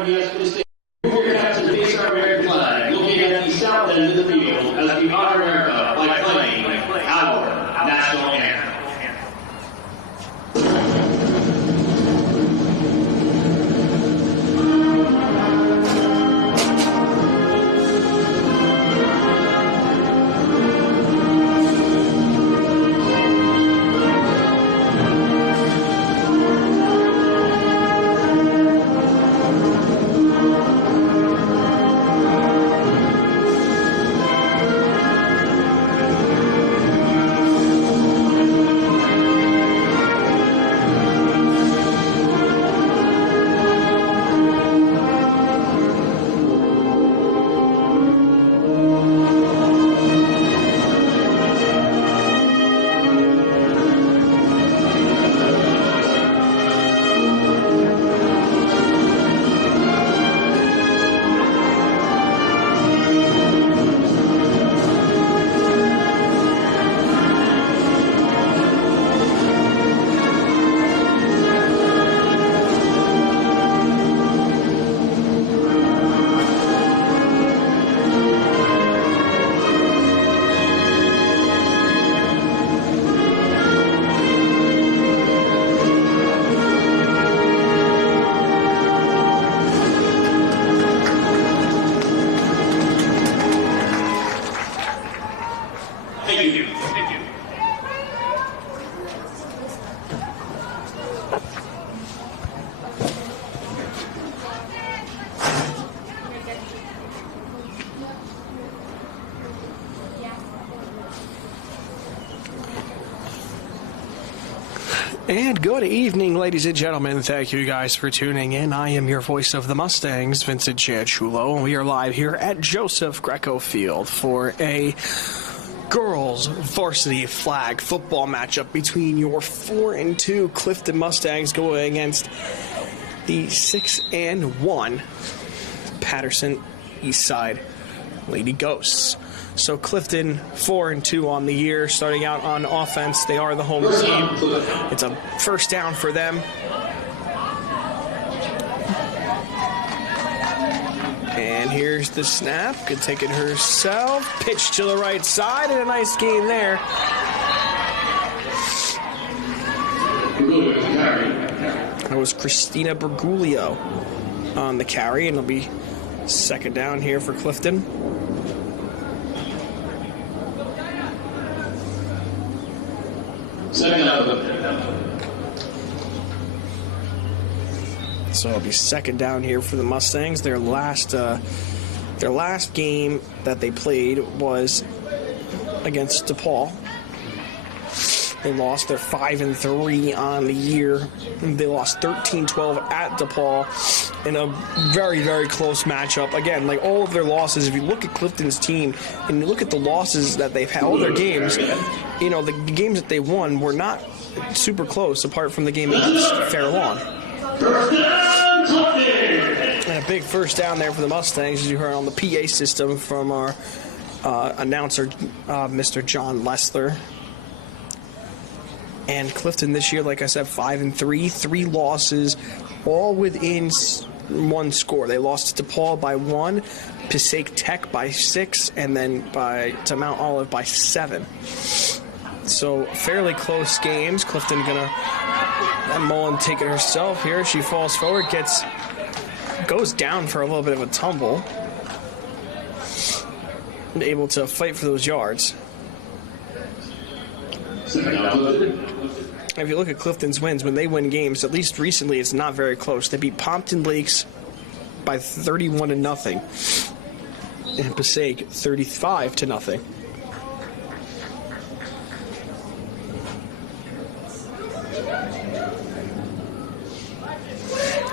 Yes, please. We're going to have to face our American flag, looking at the south end of the field as we honor America by playing our national anthem. And good evening, ladies and gentlemen. Thank you guys for tuning in. I am your voice of the Mustangs, Vincent Chanchulo, and we are live here at Joseph Greco Field for a girls varsity flag football matchup between your 4-2 Clifton Mustangs going against the 6-1 Patterson Eastside Lady Ghosts. So Clifton 4-2 on the year, starting out on offense. They are the home team. It's a first down for them. And here's the snap. Could take it herself. Pitch to the right side, and a nice gain there. That was Christina Bergoglio on the carry, and it'll be second down here for Clifton. So it'll be second down here for the Mustangs. Their last game that they played was against DePaul. They lost. They're 5-3 on the year. They lost 13-12 at DePaul in a very, very close matchup. Again, like all of their losses, if you look at Clifton's team and you look at the losses that they've had, all their games, you know, the games that they won were not super close apart from the game against Fair Lawn. And a big first down there for the Mustangs, as you heard on the PA system from our announcer, Mr. John Lessler. And Clifton this year, like I said, 5-3, 3 losses, all within one score. They lost to DePaul by 1, Passaic Tech by 6, and then to Mount Olive by 7. So fairly close games. Clifton gonna Mullen take it herself here. She falls forward, goes down for a little bit of a tumble, and able to fight for those yards. If you look at Clifton's wins, when they win games, at least recently, it's not very close. They beat Pompton Lakes by 31-0, and Passaic 35-0.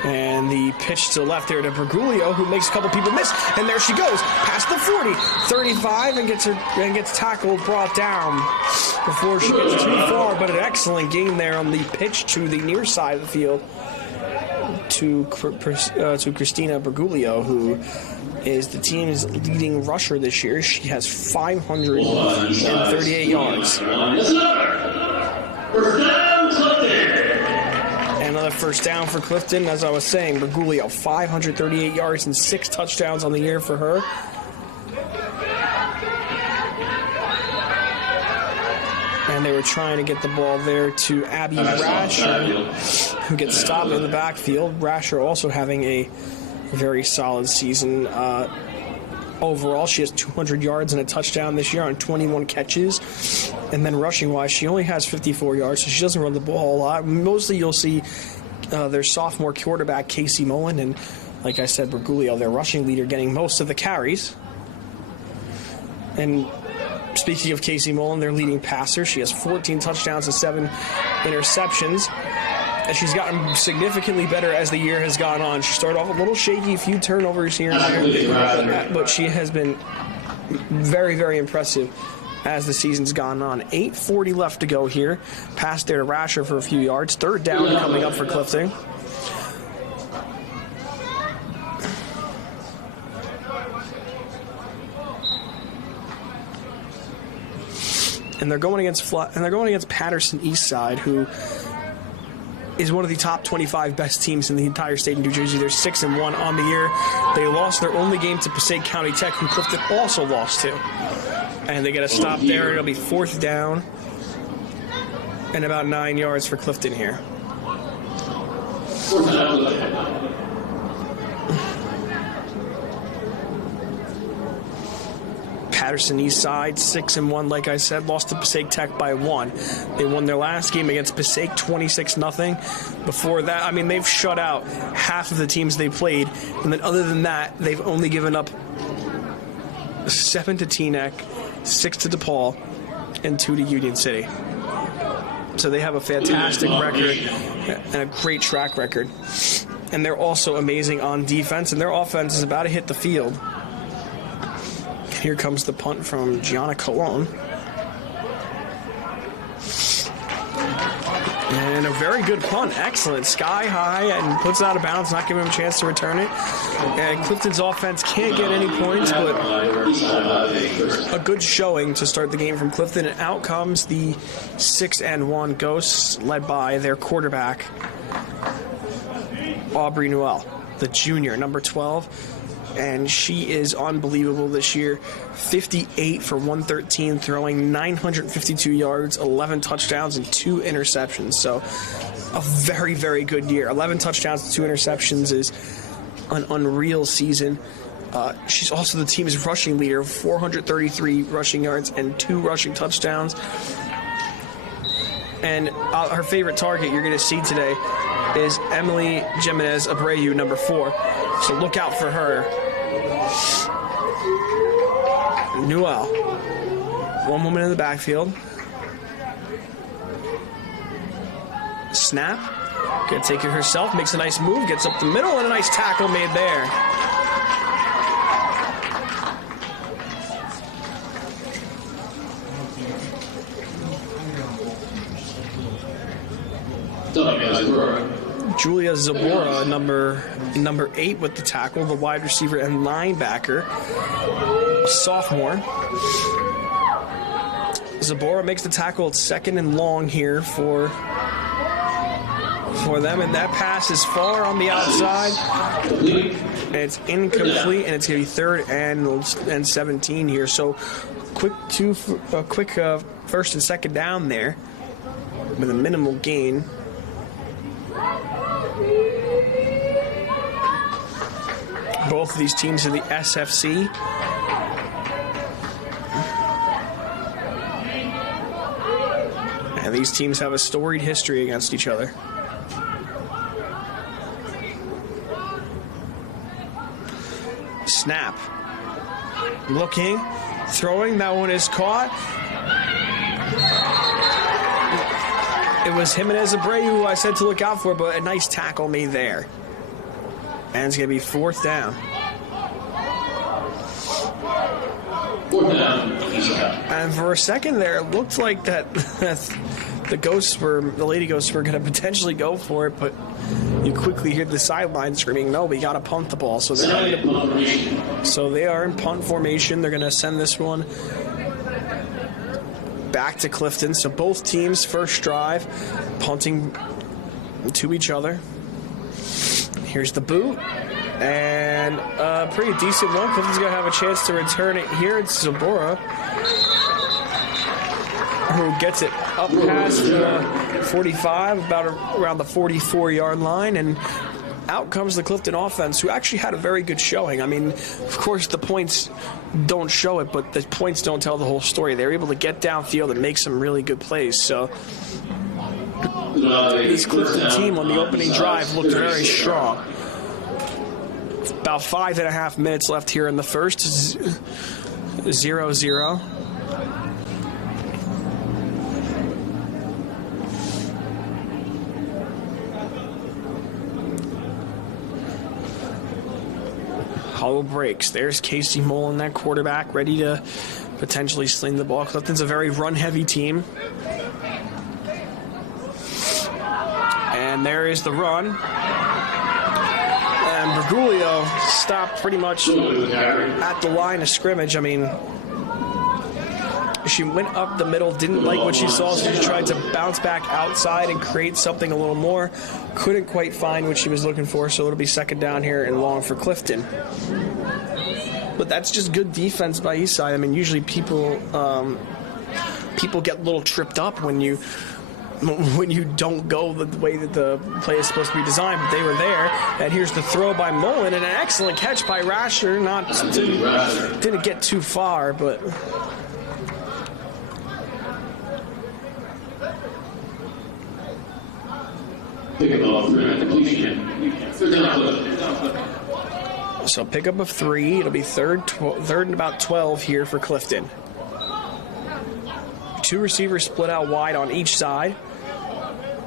And the pitch to the left there to Bergoglio, who makes a couple people miss. And there she goes, past the 40, 35, and gets tackled, brought down before she gets too far. But an excellent game there on the pitch to the near side of the field to Christina Bergoglio, who is the team's leading rusher this year. She has 538 yards. Another first down for Clifton. As I was saying, Bergoglio, 538 yards and 6 touchdowns on the year for her. And they were trying to get the ball there to Abby Rasher, who gets stopped in the backfield. Rasher also having a very solid season. Overall, she has 200 yards and a touchdown this year on 21 catches. And then rushing-wise, she only has 54 yards, so she doesn't run the ball a lot. Mostly you'll see their sophomore quarterback, Casey Mullen, and like I said, Bergoglio, their rushing leader, getting most of the carries. And speaking of Casey Mullen, their leading passer, she has 14 touchdowns and 7 interceptions. And she's gotten significantly better as the year has gone on. She started off a little shaky, a few turnovers here and there, but she has been very, very impressive as the season's gone on. 8:40 left to go here. Pass there to Rasher for a few yards. Third down coming up for Clifton. And they're going against Patterson Eastside, who is one of the top 25 best teams in the entire state of New Jersey. They're 6-1 on the year. They lost their only game to Passaic County Tech, who Clifton also lost to. And they get a stop there. It'll be 4th down and about 9 yards for Clifton here. Patterson Eastside, 6-1, like I said, lost to Passaic Tech by 1. They won their last game against Passaic 26-0. Before that, I mean, they've shut out half of the teams they played. And then other than that, they've only given up 7 to Teaneck, 6 to DePaul, and 2 to Union City. So they have a fantastic record and a great track record. And they're also amazing on defense, and their offense is about to hit the field. Here comes the punt from Gianna Colon. And a very good punt. Excellent. Sky high and puts it out of bounds, not giving him a chance to return it. And Clifton's offense can't get any points, but a good showing to start the game from Clifton. And out comes the 6-1 Ghosts, led by their quarterback, Aubrey Newell, the junior, number 12. And she is unbelievable this year. 58 for 113, throwing 952 yards, 11 touchdowns, and 2 interceptions. So a very, very good year. 11 touchdowns and 2 interceptions is an unreal season. She's also the team's rushing leader, 433 rushing yards and 2 rushing touchdowns. And her favorite target you're going to see today is Emily Jimenez Abreu, number 4. So look out for her. Newell. One woman in the backfield. Snap. Gonna take it herself. Makes a nice move. Gets up the middle and a nice tackle made there. Julia Zabora, number 8 with the tackle, the wide receiver and linebacker, a sophomore. Zabora makes the tackle. It's 2nd and long here for them, and that pass is far on the outside. And it's incomplete, and it's going to be 3rd and 17 here. So quick 1st and 2nd down there with a minimal gain. Both of these teams are the SFC. And these teams have a storied history against each other. Snap. Looking. Throwing. That one is caught. It was Jimenez Abreu who I said to look out for, but a nice tackle made there. And it's going to be 4th down. 4th down. And for a second there, it looked like that the Lady Ghosts were going to potentially go for it, but you quickly hear the sideline screaming, "No, we got to punt the ball." So they are in punt formation. They're going to send this one back to Clifton. So both teams, first drive, punting to each other. Here's the boot. And a pretty decent one. Clifton's going to have a chance to return it here. It's Zabora who gets it up past 45, about around the 44-yard line. And out comes the Clifton offense, who actually had a very good showing. I mean, of course, the points don't show it, but the points don't tell the whole story. They're able to get downfield and make some really good plays. So this Clifton team on the opening drive looked very strong. About 5.5 minutes left here in the first. 0-0. Hollow breaks. There's Casey Mullen, that quarterback, ready to potentially sling the ball. Clifton's a very run-heavy team. And there is the run. And Bergoglio stopped pretty much at the line of scrimmage. I mean, she went up the middle, didn't like what she saw, so she tried to bounce back outside and create something a little more. Couldn't quite find what she was looking for, so it'll be second down here and long for Clifton. But that's just good defense by Eastside. I mean, usually people get a little tripped up when you don't go the way that the play is supposed to be designed, but they were there. And here's the throw by Mullen, and an excellent catch by Rasher. Didn't get too far, but so pickup of 3. It'll be third and about 12 here for Clifton. 2 receivers split out wide on each side.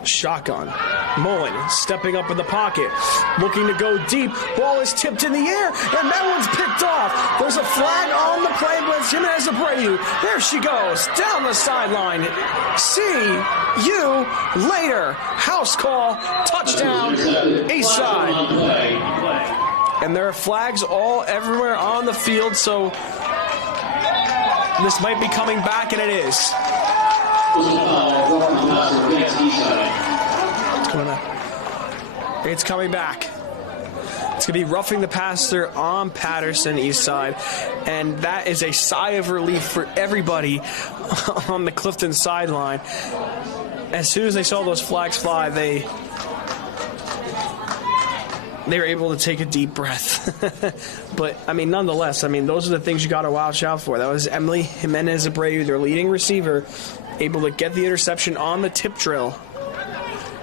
Shotgun. Mullen stepping up in the pocket, looking to go deep. Ball is tipped in the air, and that one's picked off. There's a flag on the play, but it's Jimenez Abreu. There she goes, down the sideline. See you later. House call, touchdown, Eastside. And there are flags everywhere on the field, so this might be coming back, and it is. It's coming back. It's going to be roughing the passer on Patterson, Eastside. And that is a sigh of relief for everybody on the Clifton sideline. As soon as they saw those flags fly, they were able to take a deep breath. But, I mean, nonetheless, I mean, those are the things you got to watch out for. That was Emily Jimenez Abreu, their leading receiver, able to get the interception on the tip drill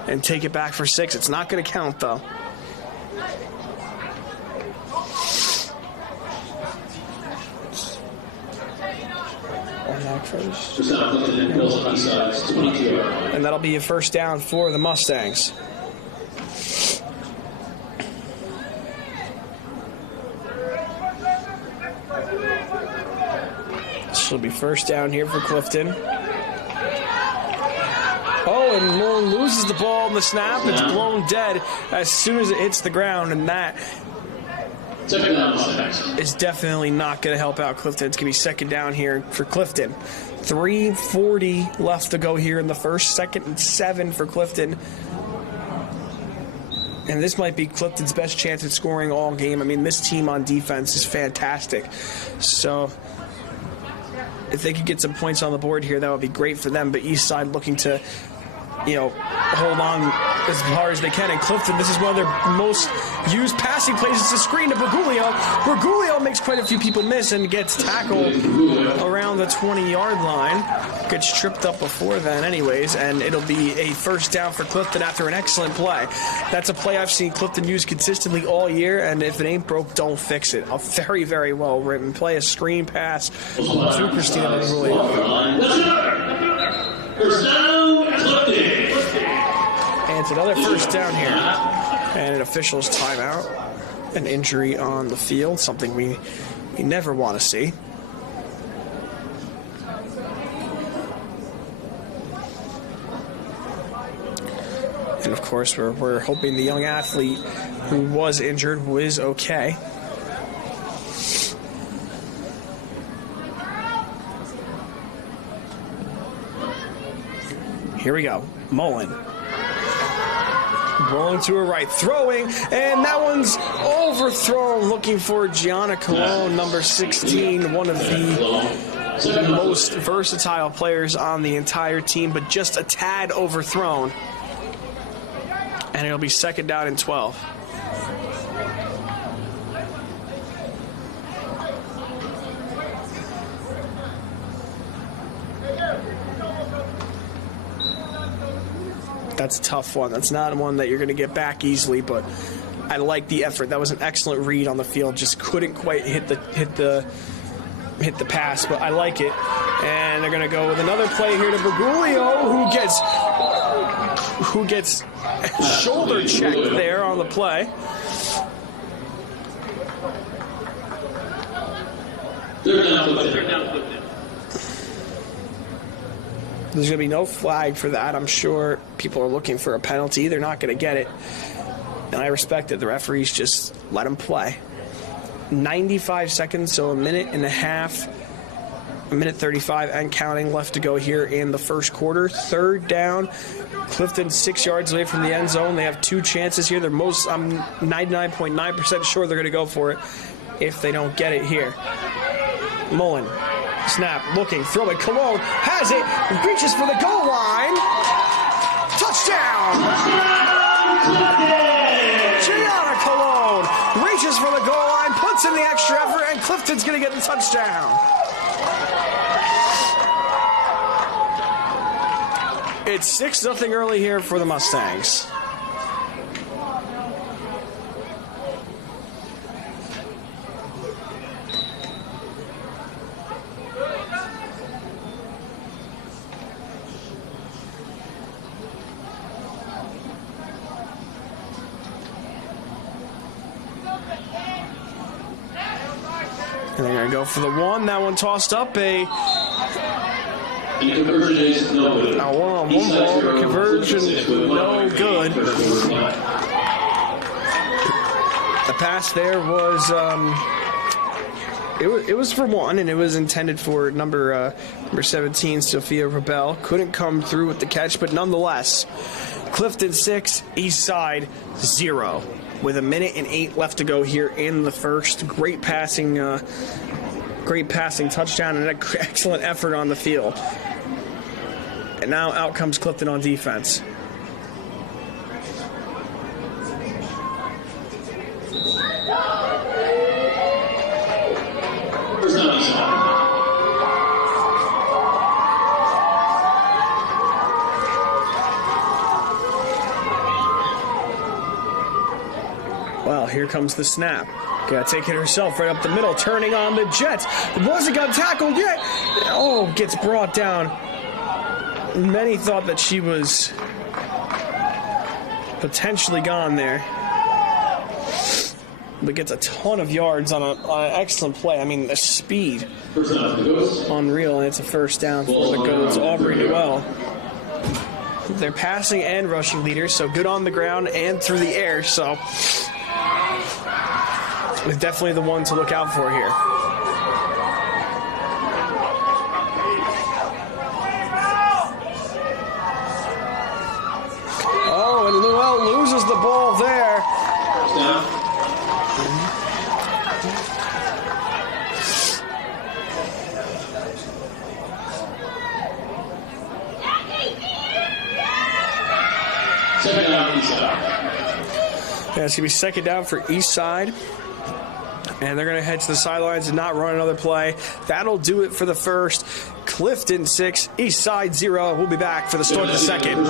and take it back for 6. It's not going to count, though. And that'll be a first down for the Mustangs. This will be first down here for Clifton. Oh, and Mullen loses the ball in the snap. It's blown dead as soon as it hits the ground, and that is definitely not going to help out Clifton. It's going to be second down here for Clifton. 3:40 left to go here in the first. 2nd and 7 for Clifton. And this might be Clifton's best chance at scoring all game. I mean, this team on defense is fantastic. So if they could get some points on the board here, that would be great for them. But Eastside looking to, hold on as far as they can. And Clifton, this is one of their most used passing plays. It's a screen to Bergoglio. Bergoglio makes quite a few people miss and gets tackled around the 20-yard line. Gets tripped up before then anyways, and it'll be a first down for Clifton after an excellent play. That's a play I've seen Clifton use consistently all year, and if it ain't broke, don't fix it. A very, very well written play, a screen pass to Christina Bergoglio. First down, Clifton. And it's another first down here. And an official's timeout. An injury on the field, something we never want to see. And of course, we're hoping the young athlete who was injured is okay. Here we go. Mullen. Rolling to her right, throwing, and that one's overthrown, looking for Gianna Colon, number 16, one of the most versatile players on the entire team, but just a tad overthrown. And it'll be second down and 12. That's a tough one. That's not one that you're going to get back easily, but I like the effort. That was an excellent read on the field. Just couldn't quite hit the pass, but I like it. And they're going to go with another play here to Bergoglio, who gets shoulder checked there on the play. There's going to be no flag for that. I'm sure people are looking for a penalty. They're not going to get it. And I respect it. The referees just let them play. 95 seconds, so a minute and a half, a minute 35 and counting left to go here in the first quarter. Third down. Clifton 6 yards away from the end zone. They have two chances here. I'm 99.9% sure they're going to go for it if they don't get it here. Mullen. Snap, looking, throwing. Cologne has it, reaches for the goal line. Touchdown! Gianna Cologne reaches for the goal line, puts in the extra effort, and Clifton's going to get the touchdown. It's 6-0 early here for the Mustangs. And they're going to go for the one. That one tossed up. A conversion is no good. One-on-one ball. Conversion no good. The pass there was it was for one, and it was intended for number 17, Sophia Rebel. Couldn't come through with the catch, but nonetheless, Clifton 6, Eastside 0. With a minute and 8 left to go here in the first. Great passing touchdown and an excellent effort on the field. And now out comes Clifton on defense. Well, here comes the snap. Gotta take it herself right up the middle, turning on the Jets. Wasn't got tackled yet. Oh, gets brought down. Many thought that she was potentially gone there. But gets a ton of yards on an excellent play. I mean, the speed. Unreal, and it's a first down for the Goats. Aubrey Newell. They're passing and rushing leaders, so good on the ground and through the air, so it's definitely the one to look out for here. Oh, and Newell loses the ball there. Second down, Eastside. Yeah, it's going to be second down for Eastside. And they're going to head to the sidelines and not run another play. That'll do it for the first. Clifton 6, Eastside 0. We'll be back for the start of the second.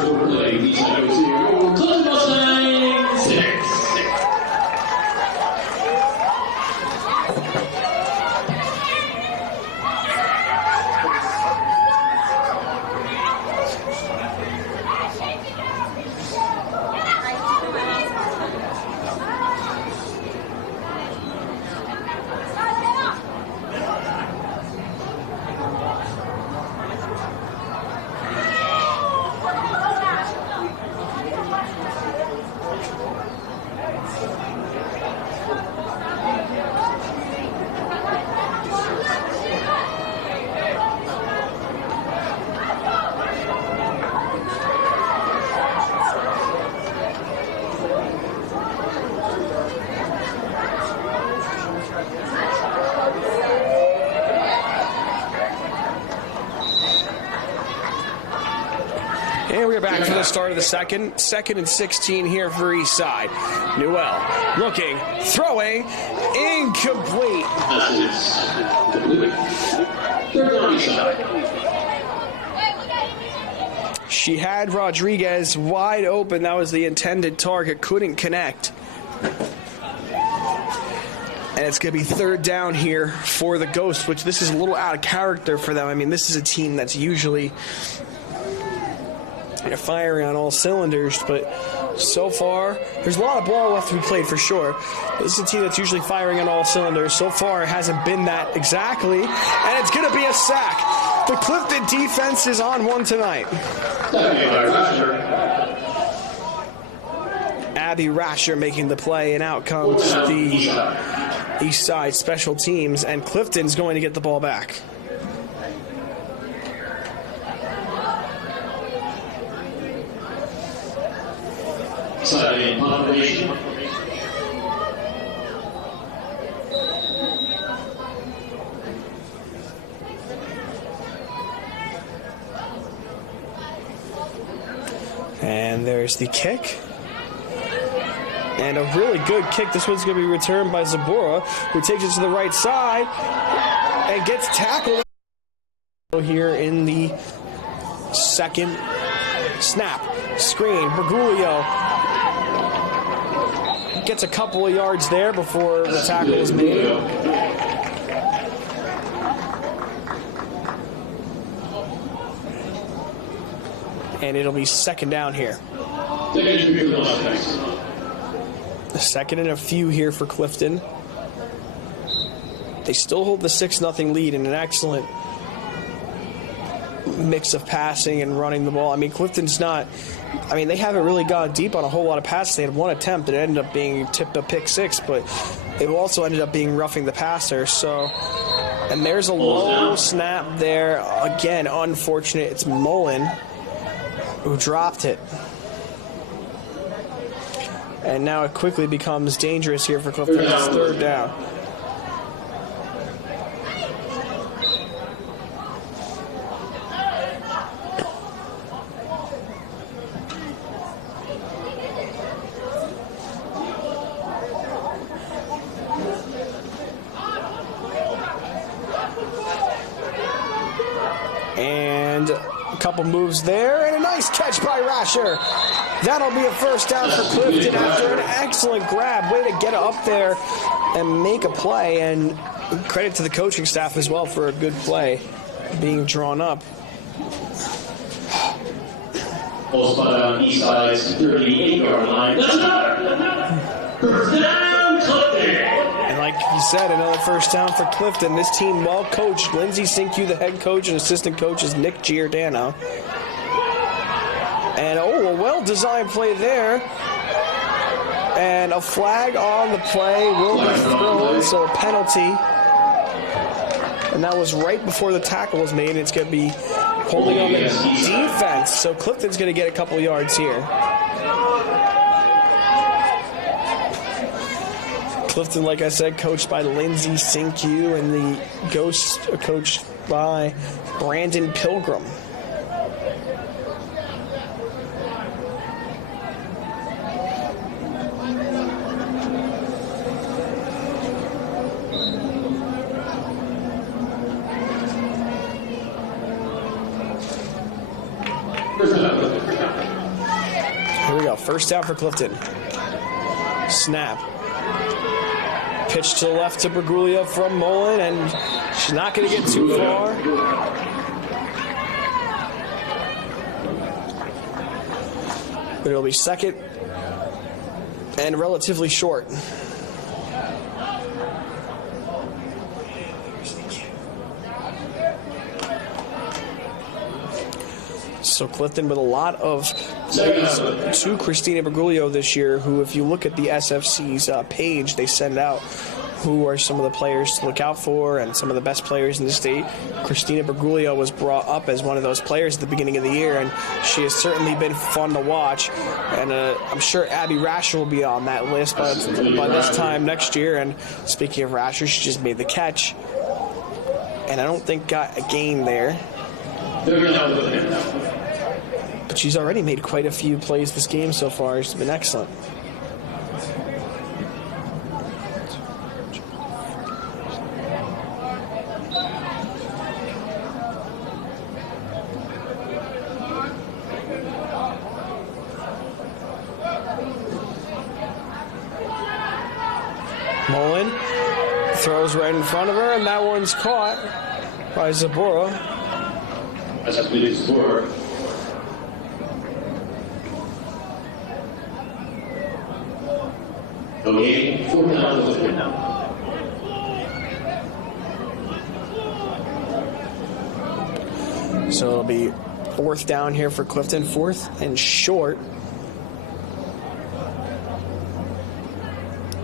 back for the start of the second. 2nd and 16 here for Eastside. Newell looking, throwing, incomplete. She had Rodriguez wide open. That was the intended target. Couldn't connect. And it's going to be 3rd down here for the Ghosts, which this is a little out of character for them. I mean, this is a team that's usually firing on all cylinders, but so far, there's a lot of ball left to be played for sure. This is a team that's usually firing on all cylinders. So far, it hasn't been that exactly, and it's going to be a sack. The Clifton defense is on one tonight. Abby Rasher making the play, and out comes the Eastside special teams, and Clifton's going to get the ball back. And there's the kick. And a really good kick. This one's going to be returned by Zabora, who takes it to the right side and gets tackled here in the second snap. Screen. Bergoglio gets a couple of yards there before the tackle is made. And it'll be 2nd down here. 2nd and a few here for Clifton. They still hold the 6-0 lead in an excellent mix of passing and running the ball. I mean, Clifton's not... I mean, they haven't really gone deep on a whole lot of passes. They had one attempt that ended up being tipped a pick 6, but it also ended up being roughing the passer. So, and there's a low snap there. Again, unfortunate. It's Mullen who dropped it. And now it quickly becomes dangerous here for Clifton. It's 3rd down. And a couple moves there, and a nice catch by Rasher. That'll be a 1st down for Clifton after an excellent grab. Way to get up there and make a play, and credit to the coaching staff as well for a good play being drawn up. Ball spot on Eastside's 38-yard line. First down, Clifton. And like you said, another 1st down for Clifton. This team well coached. Lindsay Sinkyu, the head coach, and assistant coach is Nick Giordano. And a well-designed play there. And a flag on the play will be thrown, so a penalty. And that was right before the tackle was made. It's going to be holding on the defense. So Clifton's going to get a couple yards here. Clifton, like I said, coached by Lindsay Sinkyu, and the Ghosts are coached by Brandon Pilgrim. Here we go. 1st down for Clifton. Snap. Pitch to the left to Bergoglio from Mullen, and she's not going to get too far. But it'll be 2nd and relatively short. So Clifton with a lot of plays to Christina Bergoglio this year, who, if you look at the SFC's page, they send out who are some of the players to look out for and some of the best players in the state. Christina Bergoglio was brought up as one of those players at the beginning of the year, and she has certainly been fun to watch. And I'm sure Abby Rasher will be on that list by this time next year. And speaking of Rasher, she just made the catch, and I don't think got a gain there. But she's already made quite a few plays this game so far. She's been excellent. Mullen throws right in front of her, and that one's caught by Zabora. That's a good score. Okay, 4 now. So it'll be 4th down here for Clifton, 4th and short.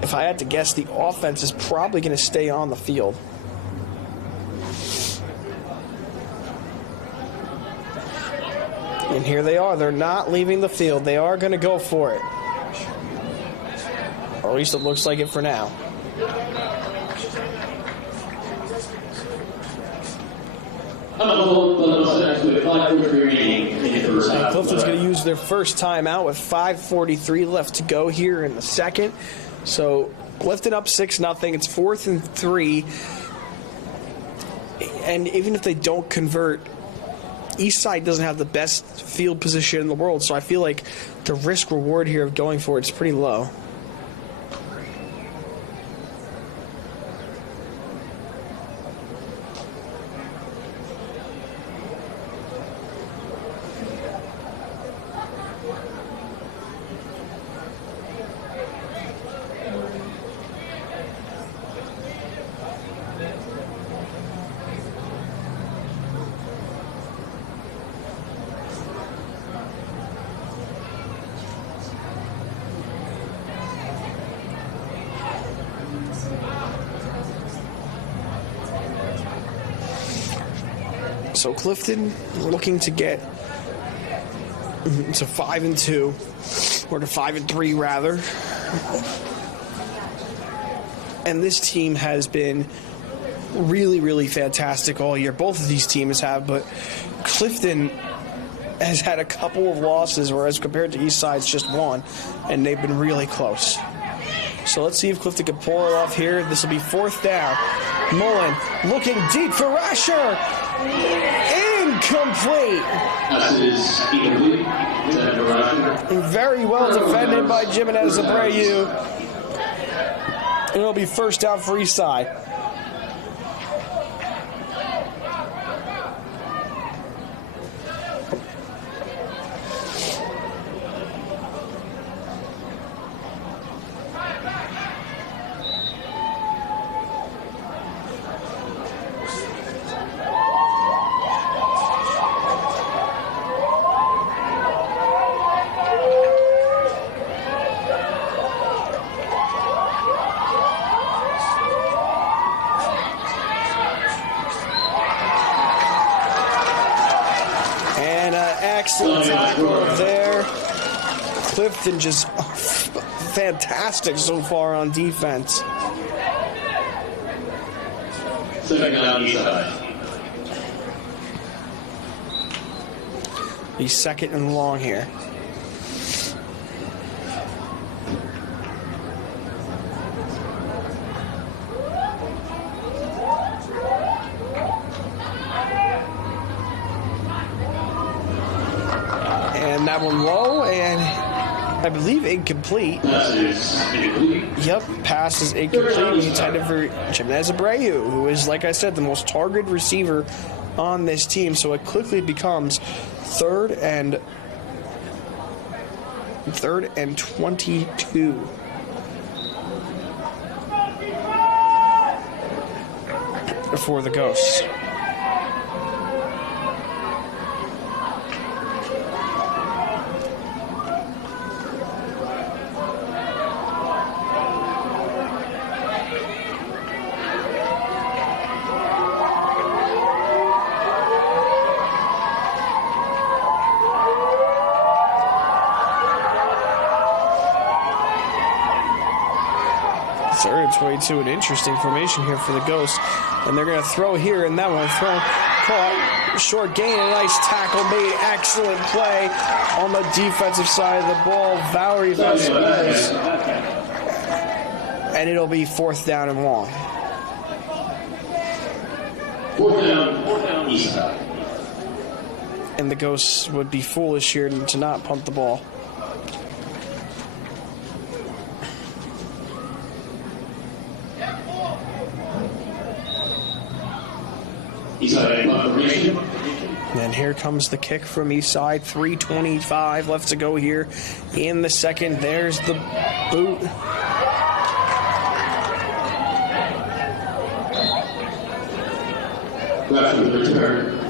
If I had to guess, the offense is probably going to stay on the field. And here they are. They're not leaving the field. They are going to go for it. Or at least it looks like it for now. Clifton's going to use their first timeout with 5:43 left to go here in the second. So Clifton up 6-0. It's 4th and 3. And even if they don't convert, Eastside doesn't have the best field position in the world. So I feel like the risk reward here of going for it is pretty low. So Clifton looking to get to 5-2, or to 5-3 rather. And this team has been really, really fantastic all year. Both of these teams have, but Clifton has had a couple of losses, whereas compared to Eastside's just one, and they've been really close. So let's see if Clifton can pull it off here. This will be 4th down. Mullen looking deep for Rasher. Incomplete. Very well defended by Jimenez Abreu. And it'll be 1st down for Eastside. Excellent tackle there. Clifton just fantastic so far on defense. Second down, Eastside. He's 2nd and long here. And that one low, and I believe incomplete. Yep, pass is incomplete. He's headed for Jimenez Abreu, who is, like I said, the most targeted receiver on this team. So it quickly becomes 3rd and 22 for the Ghosts. Its way to an interesting formation here for the Ghosts. And they're going to throw here, and that one thrown caught. Short gain, a nice tackle made. Excellent play on the defensive side of the ball. Valerie Vasquez. And it'll be 4th down and long. 4th down, Eastside. And the Ghosts would be foolish here to not punt the ball. And here comes the kick from Eastside. 3:25 left to go here in the second. There's the boot. Left of the return.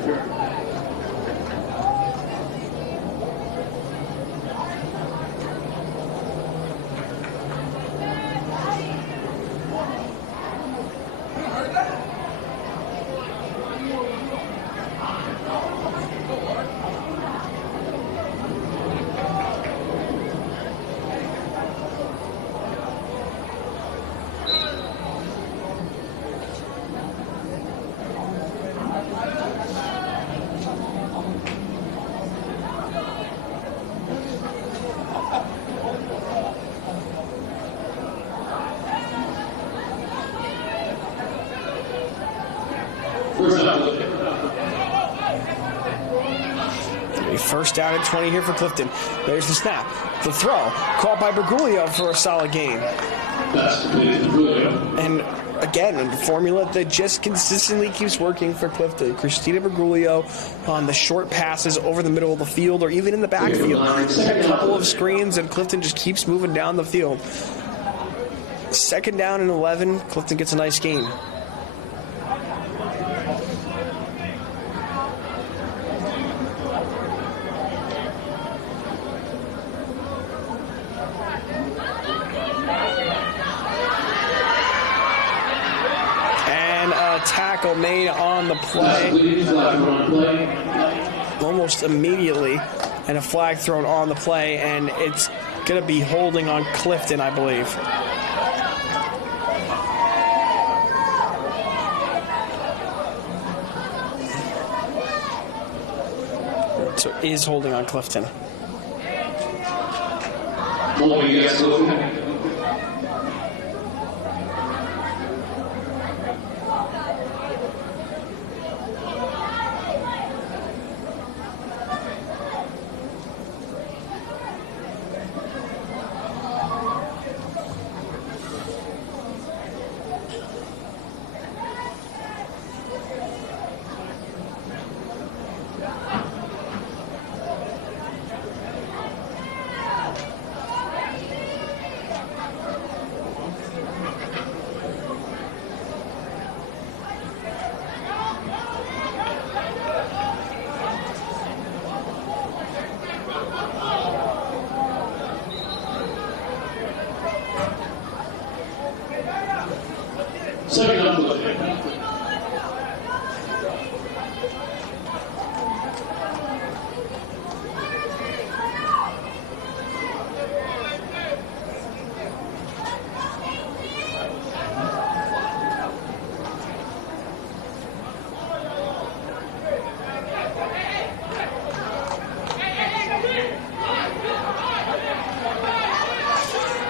First down and 20 here for Clifton. There's the snap. The throw. Caught by Bergoglio for a solid gain. And again, a formula that just consistently keeps working for Clifton. Christina Bergoglio on the short passes over the middle of the field or even in the backfield. A couple of screens and Clifton just keeps moving down the field. 2nd down and 11. Clifton gets a nice gain. Tackle made on the play almost immediately, and a flag thrown on the play, and it's going to be holding on Clifton, I believe. So is holding on Clifton. Second up.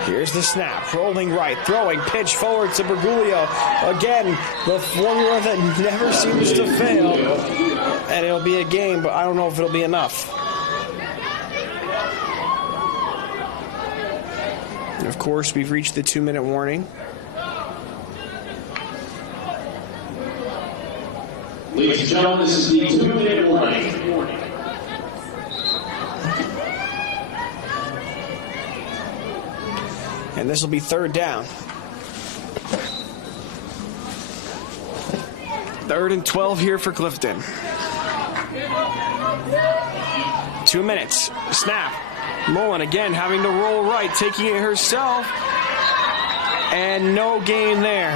Here's the snap, rolling right, throwing, pitch forward to Bergoglio. Again, the formula that never seems to fail. And it'll be a game, but I don't know if it'll be enough. And of course, we've reached the 2-minute warning. Ladies and gentlemen, this is the 2-minute warning. And this will be 3rd down. 3rd and 12 here for Clifton. 2 minutes. Snap. Mullen again having to roll right, taking it herself. And no gain there.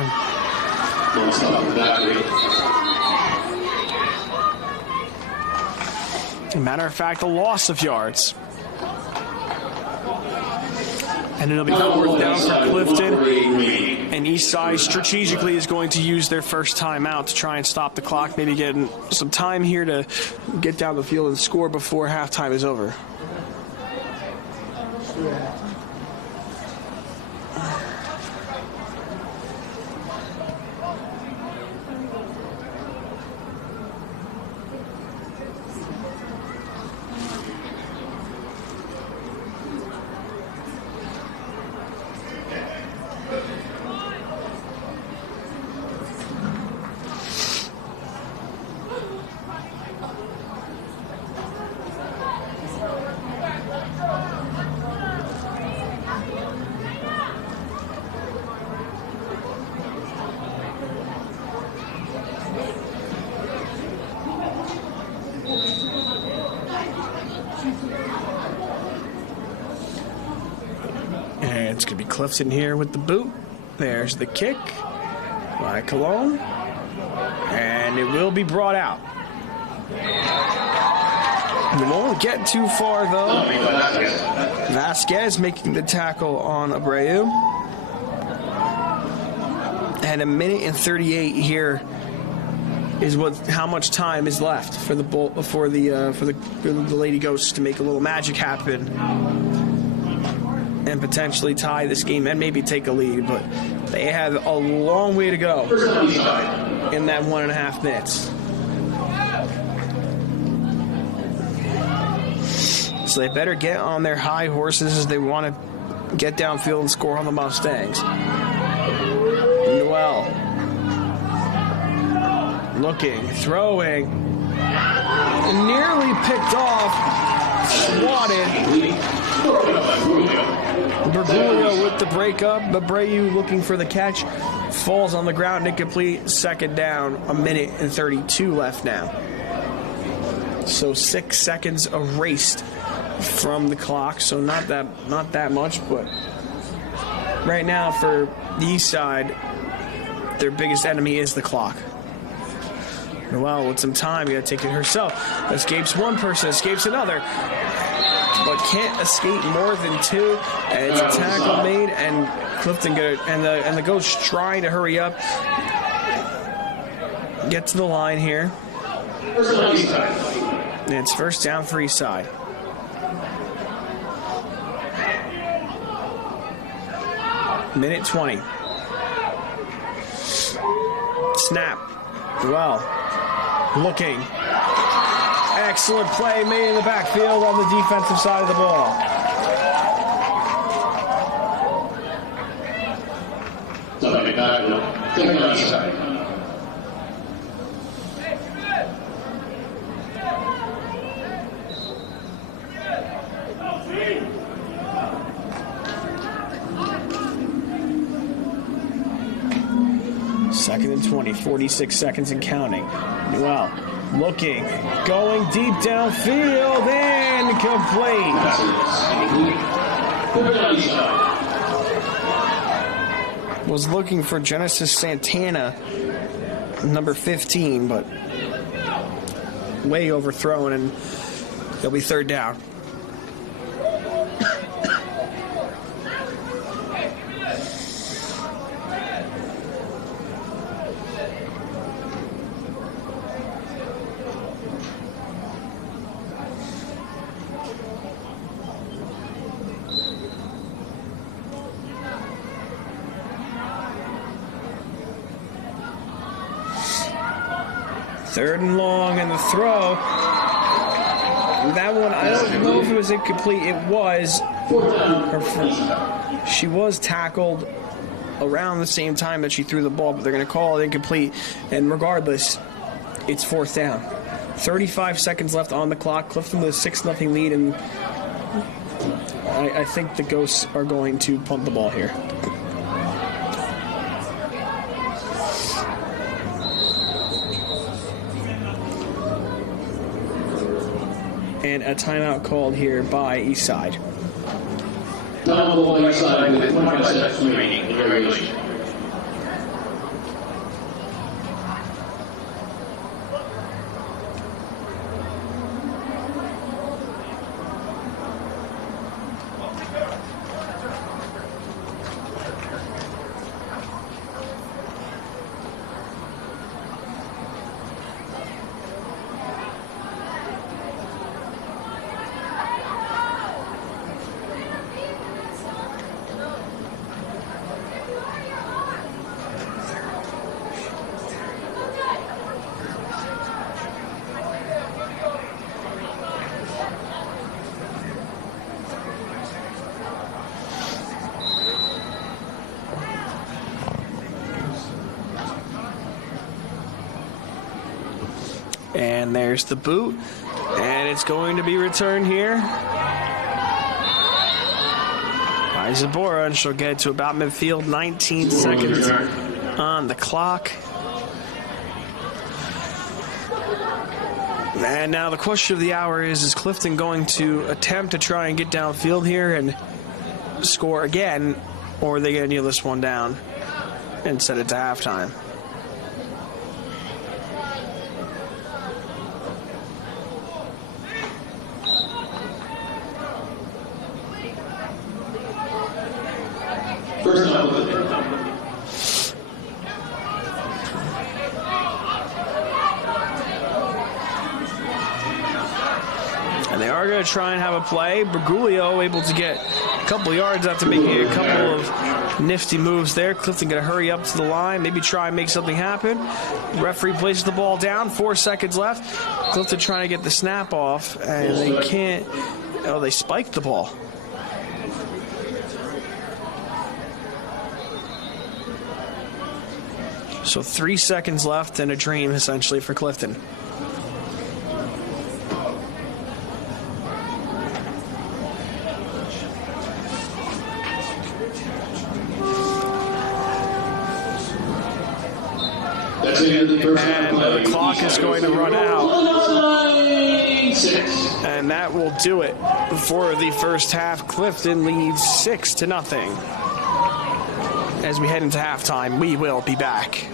As a matter of fact, a loss of yards. And it'll be fourth down for Clifton. And Eastside strategically is going to use their first timeout to try and stop the clock, maybe getting some time here to get down the field and score before halftime is over. And it's going to be Clifton here with the boot. There's the kick by Cologne. And it will be brought out. It won't get too far, though. Vasquez making the tackle on Abreu. And 1:38 here is how much time is left for the Lady Ghosts to make a little magic happen and potentially tie this game and maybe take a lead, but they have a long way to go in that 1.5 minutes. So they better get on their high horses as they want to get downfield and score on the Mustangs. Noel. Looking, throwing, nearly picked off, swatted. Bergoglio with the breakup. Abreu looking for the catch. Falls on the ground, incomplete. Second down, 1:32 left now. So 6 seconds erased from the clock. So not that much, but right now for the East Side, their biggest enemy is the clock. Noel with some time, got to take it herself. Escapes one person, escapes another, but can't escape more than two. And it's a tackle made, and Clifton and the Ghosts trying to hurry up, get to the line here. And it's first down for Eastside. Minute 20. Snap. Well, looking. Excellent play made in the backfield on the defensive side of the ball. Second and 20, 46 seconds and counting. Noel looking, going deep downfield, and complete. Was looking for Genesis Santana, number 15, but way overthrown, and it'll be third down. Third and long, and the throw. That one, I don't know if it was incomplete. It was. She was tackled around the same time that she threw the ball, but they're going to call it incomplete. And regardless, it's fourth down. 35 seconds left on the clock. Clifton with a 6-0 lead, and I think the Ghosts are going to punt the ball here. And a timeout called here by Eastside. Timeout by Eastside with 25 seconds remaining in regulation. And there's the boot. And it's going to be returned here by Zabora, and she'll get to about midfield. 19 seconds on the clock. And now the question of the hour is Clifton going to attempt to try and get downfield here and score again, or are they going to kneel this one down and set it to halftime? First up, and they are going to try and have a play. Bergoglio able to get a couple yards after making a couple of nifty moves there. Clifton going to hurry up to the line, maybe try and make something happen. Referee places the ball down, 4 seconds left. Clifton trying to get the snap off, and they can't. Oh, they spiked the ball. So 3 seconds left and a dream, essentially, for Clifton. and the clock is going to run out. And that will do it for the first half. Clifton leads 6-0. As we head into halftime, we will be back.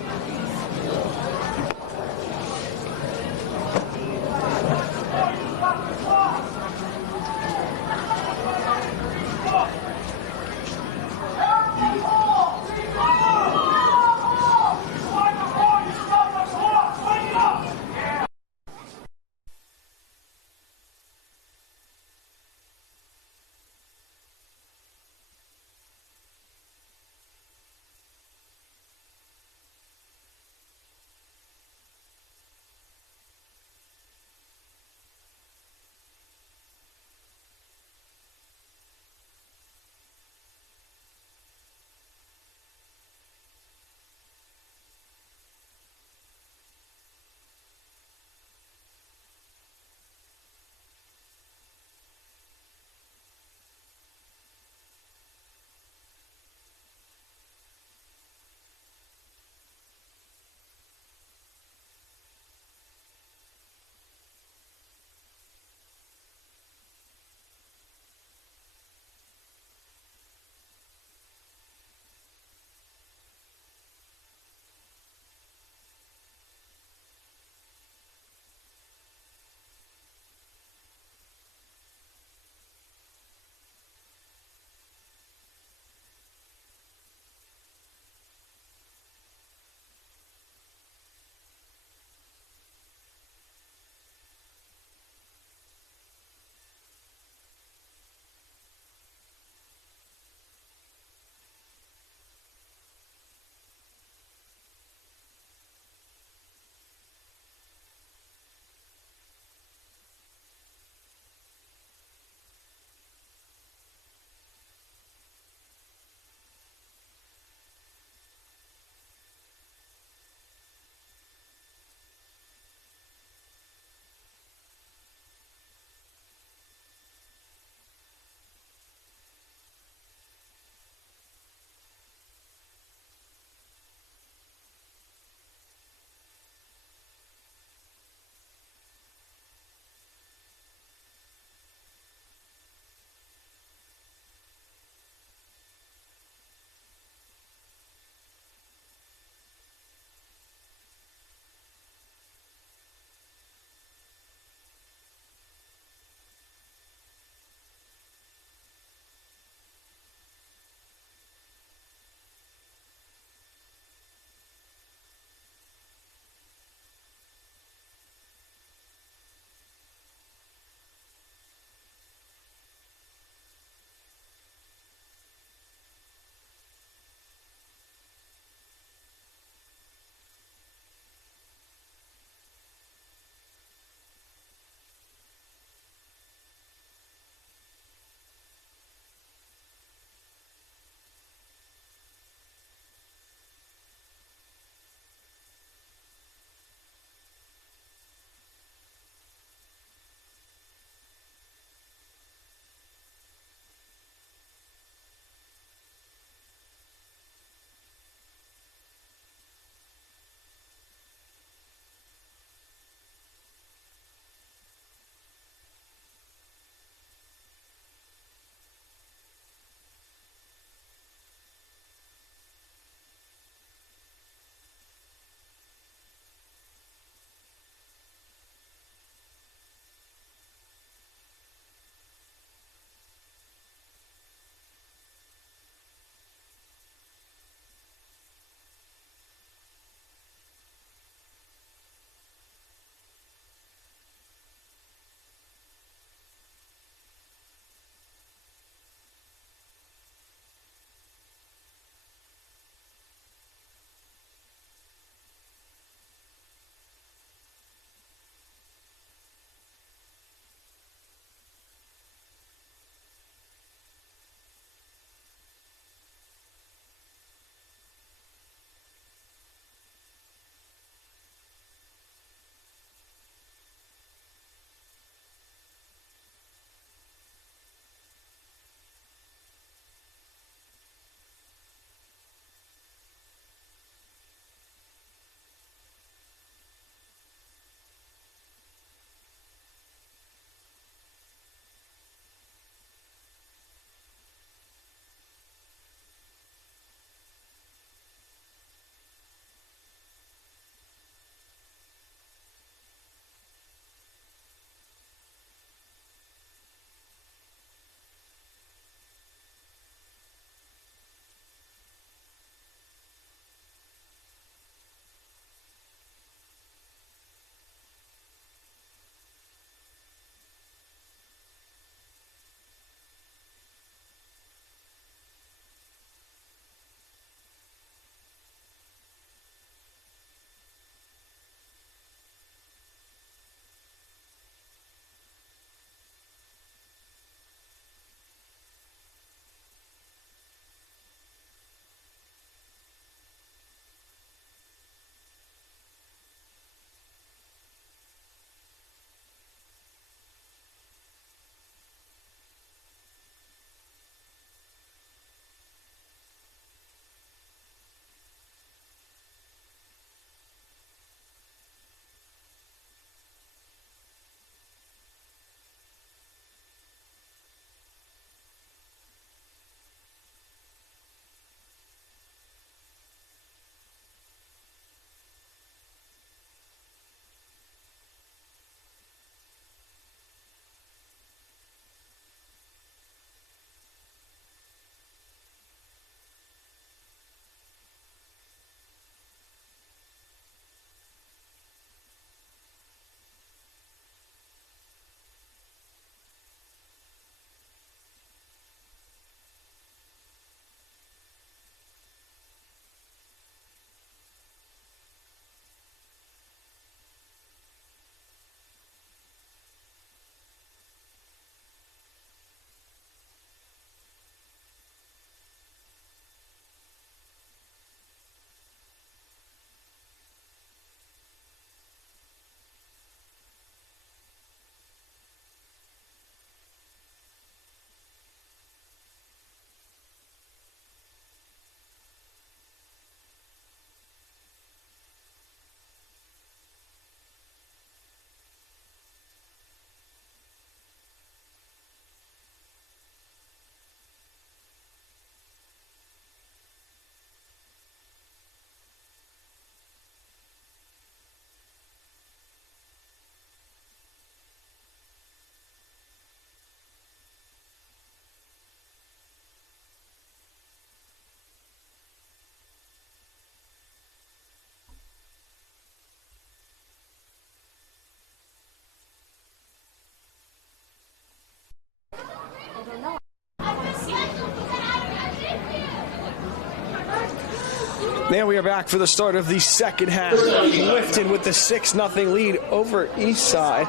Now we are back for the start of the second half. Clifton with the 6-0 lead over Eastside.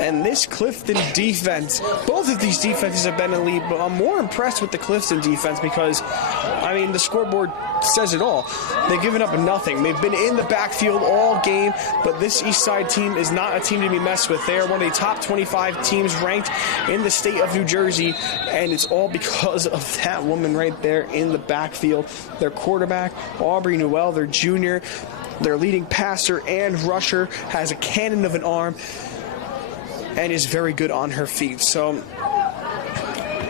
And this Clifton defense, both of these defenses have been in the lead, but I'm more impressed with the Clifton defense because, I mean, the scoreboard says it all. They've given up nothing. They've been in the backfield all game, but this Eastside team is not a team to be messed with. They are one of the top 25 teams ranked in the state of New Jersey, and it's all because of that woman right there in the backfield. Their quarterback, Aubrey Newell, their junior, their leading passer and rusher, has a cannon of an arm and is very good on her feet. So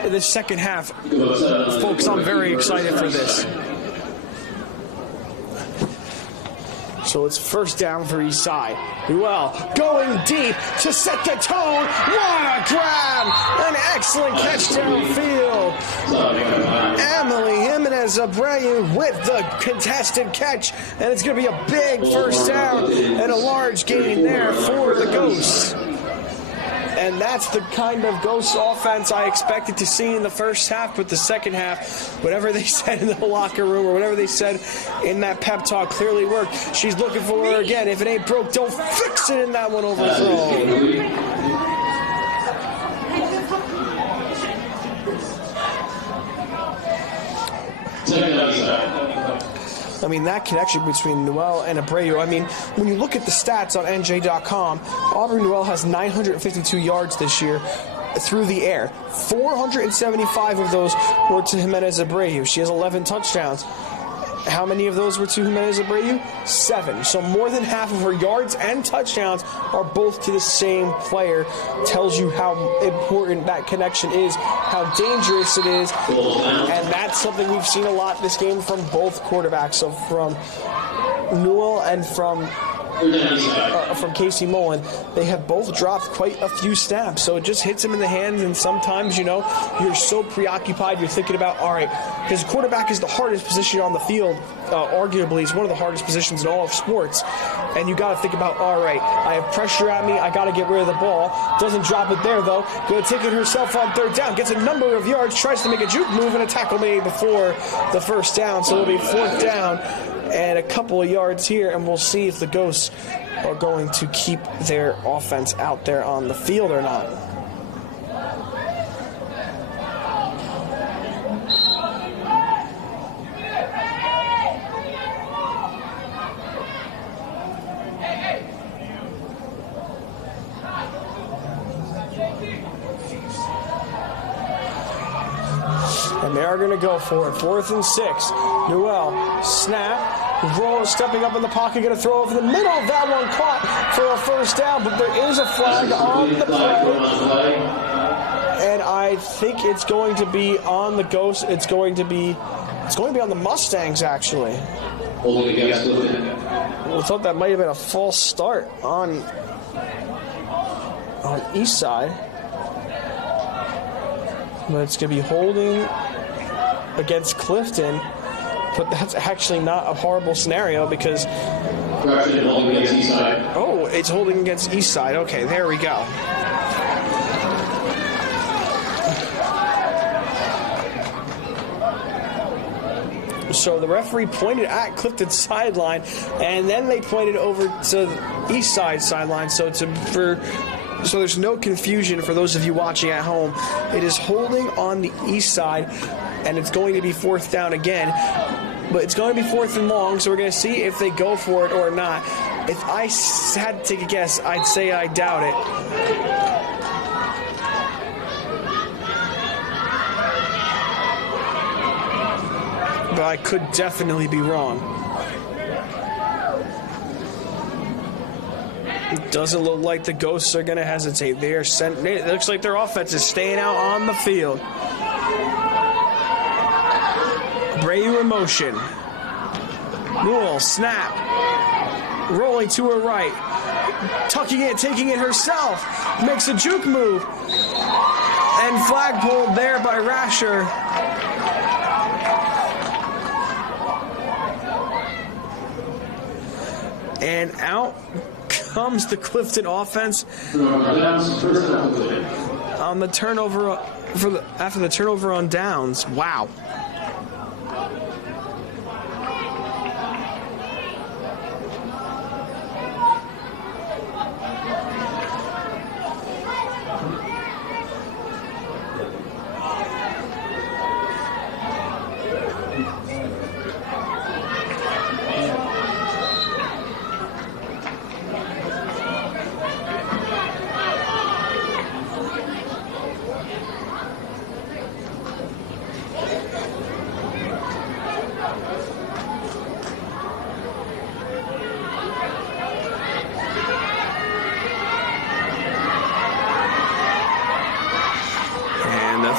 this second half, folks, I'm very excited for this. So it's first down for Eastside. Newell going deep to set the tone. What a grab! An excellent catch downfield. Emily Jimenez Abreu with the contested catch, and it's going to be a big first down and a large gain there for the Ghosts. And that's the kind of Ghost offense I expected to see in the first half, but the second half, whatever they said in the locker room or whatever they said in that pep talk clearly worked. She's looking for her again. If it ain't broke, don't fix it in that one overthrow. I mean, that connection between Newell and Abreu, I mean, when you look at the stats on NJ.com, Aubrey Newell has 952 yards this year through the air. 475 of those were to Jimenez Abreu. She has 11 touchdowns. How many of those were to Jimenez Abreu? 7. So more than half of her yards and touchdowns are both to the same player. Tells you how important that connection is, how dangerous it is. And that's something we've seen a lot this game from both quarterbacks. So from Newell and from Casey Mullen, they have both dropped quite a few snaps, so it just hits them in the hands, and sometimes, you know, you're so preoccupied, you're thinking about, all right, because quarterback is the hardest position on the field, arguably it's one of the hardest positions in all of sports, and you got to think about, all right, I have pressure at me, I got to get rid of the ball, doesn't drop it there though, going to take it herself on third down, gets a number of yards, tries to make a juke move and a tackle made before the first down, so it'll be fourth down and a couple of yards here, and we'll see if the Ghosts are going to keep their offense out there on the field or not. And they are going to go for it. 4th and 6. Newell, snap. Roll, stepping up in the pocket, going to throw over the middle. That one caught for a first down, but there is a flag on the play. And I think it's going to be on the Ghosts. It's going to be on the Mustangs, actually. I thought that might have been a false start on Eastside. But it's going to be holding against Clifton. But that's actually not a horrible scenario because... Oh, it's holding against Eastside. Okay, there we go. So the referee pointed at Clifton's sideline, and then they pointed over to the Eastside sideline. So there's no confusion for those of you watching at home. It is holding on the east side, and it's going to be fourth down again. But it's going to be 4th and long, so we're going to see if they go for it or not. If I had to take a guess, I'd say I doubt it. But I could definitely be wrong. It doesn't look like the Ghosts are going to hesitate. It looks like their offense is staying out on the field. Abreu in motion. Newell, snap. Rolling to her right. Tucking it, taking it herself. Makes a juke move. And flag pulled there by Rasher. And out comes the Clifton offense on the turnover after the turnover on downs. Wow.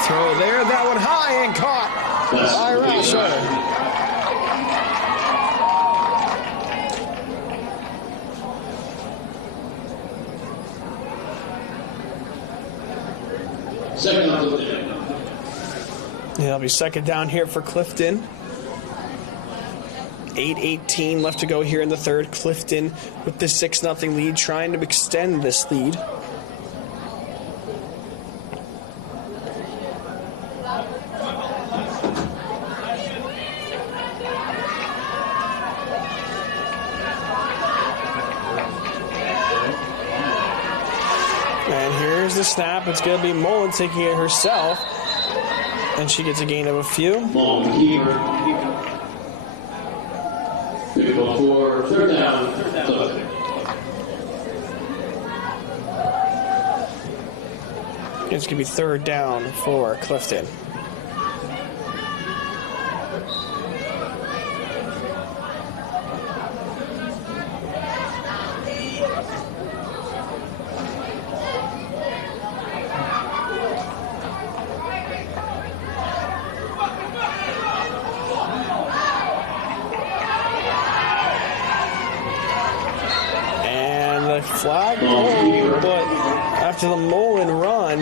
Throw there, that one high and caught by Rasher. Second on Clifton. Yeah, it'll be second down here for Clifton. 8:18 left to go here in the third. Clifton with the 6-0 lead, trying to extend this lead. And here's the snap. It's going to be Mullen taking it herself. And she gets a gain of a few. Mullen, keeper. 3-4, third down, Clifton. It's going to be third down for Clifton. Flag, but after the Mullen run,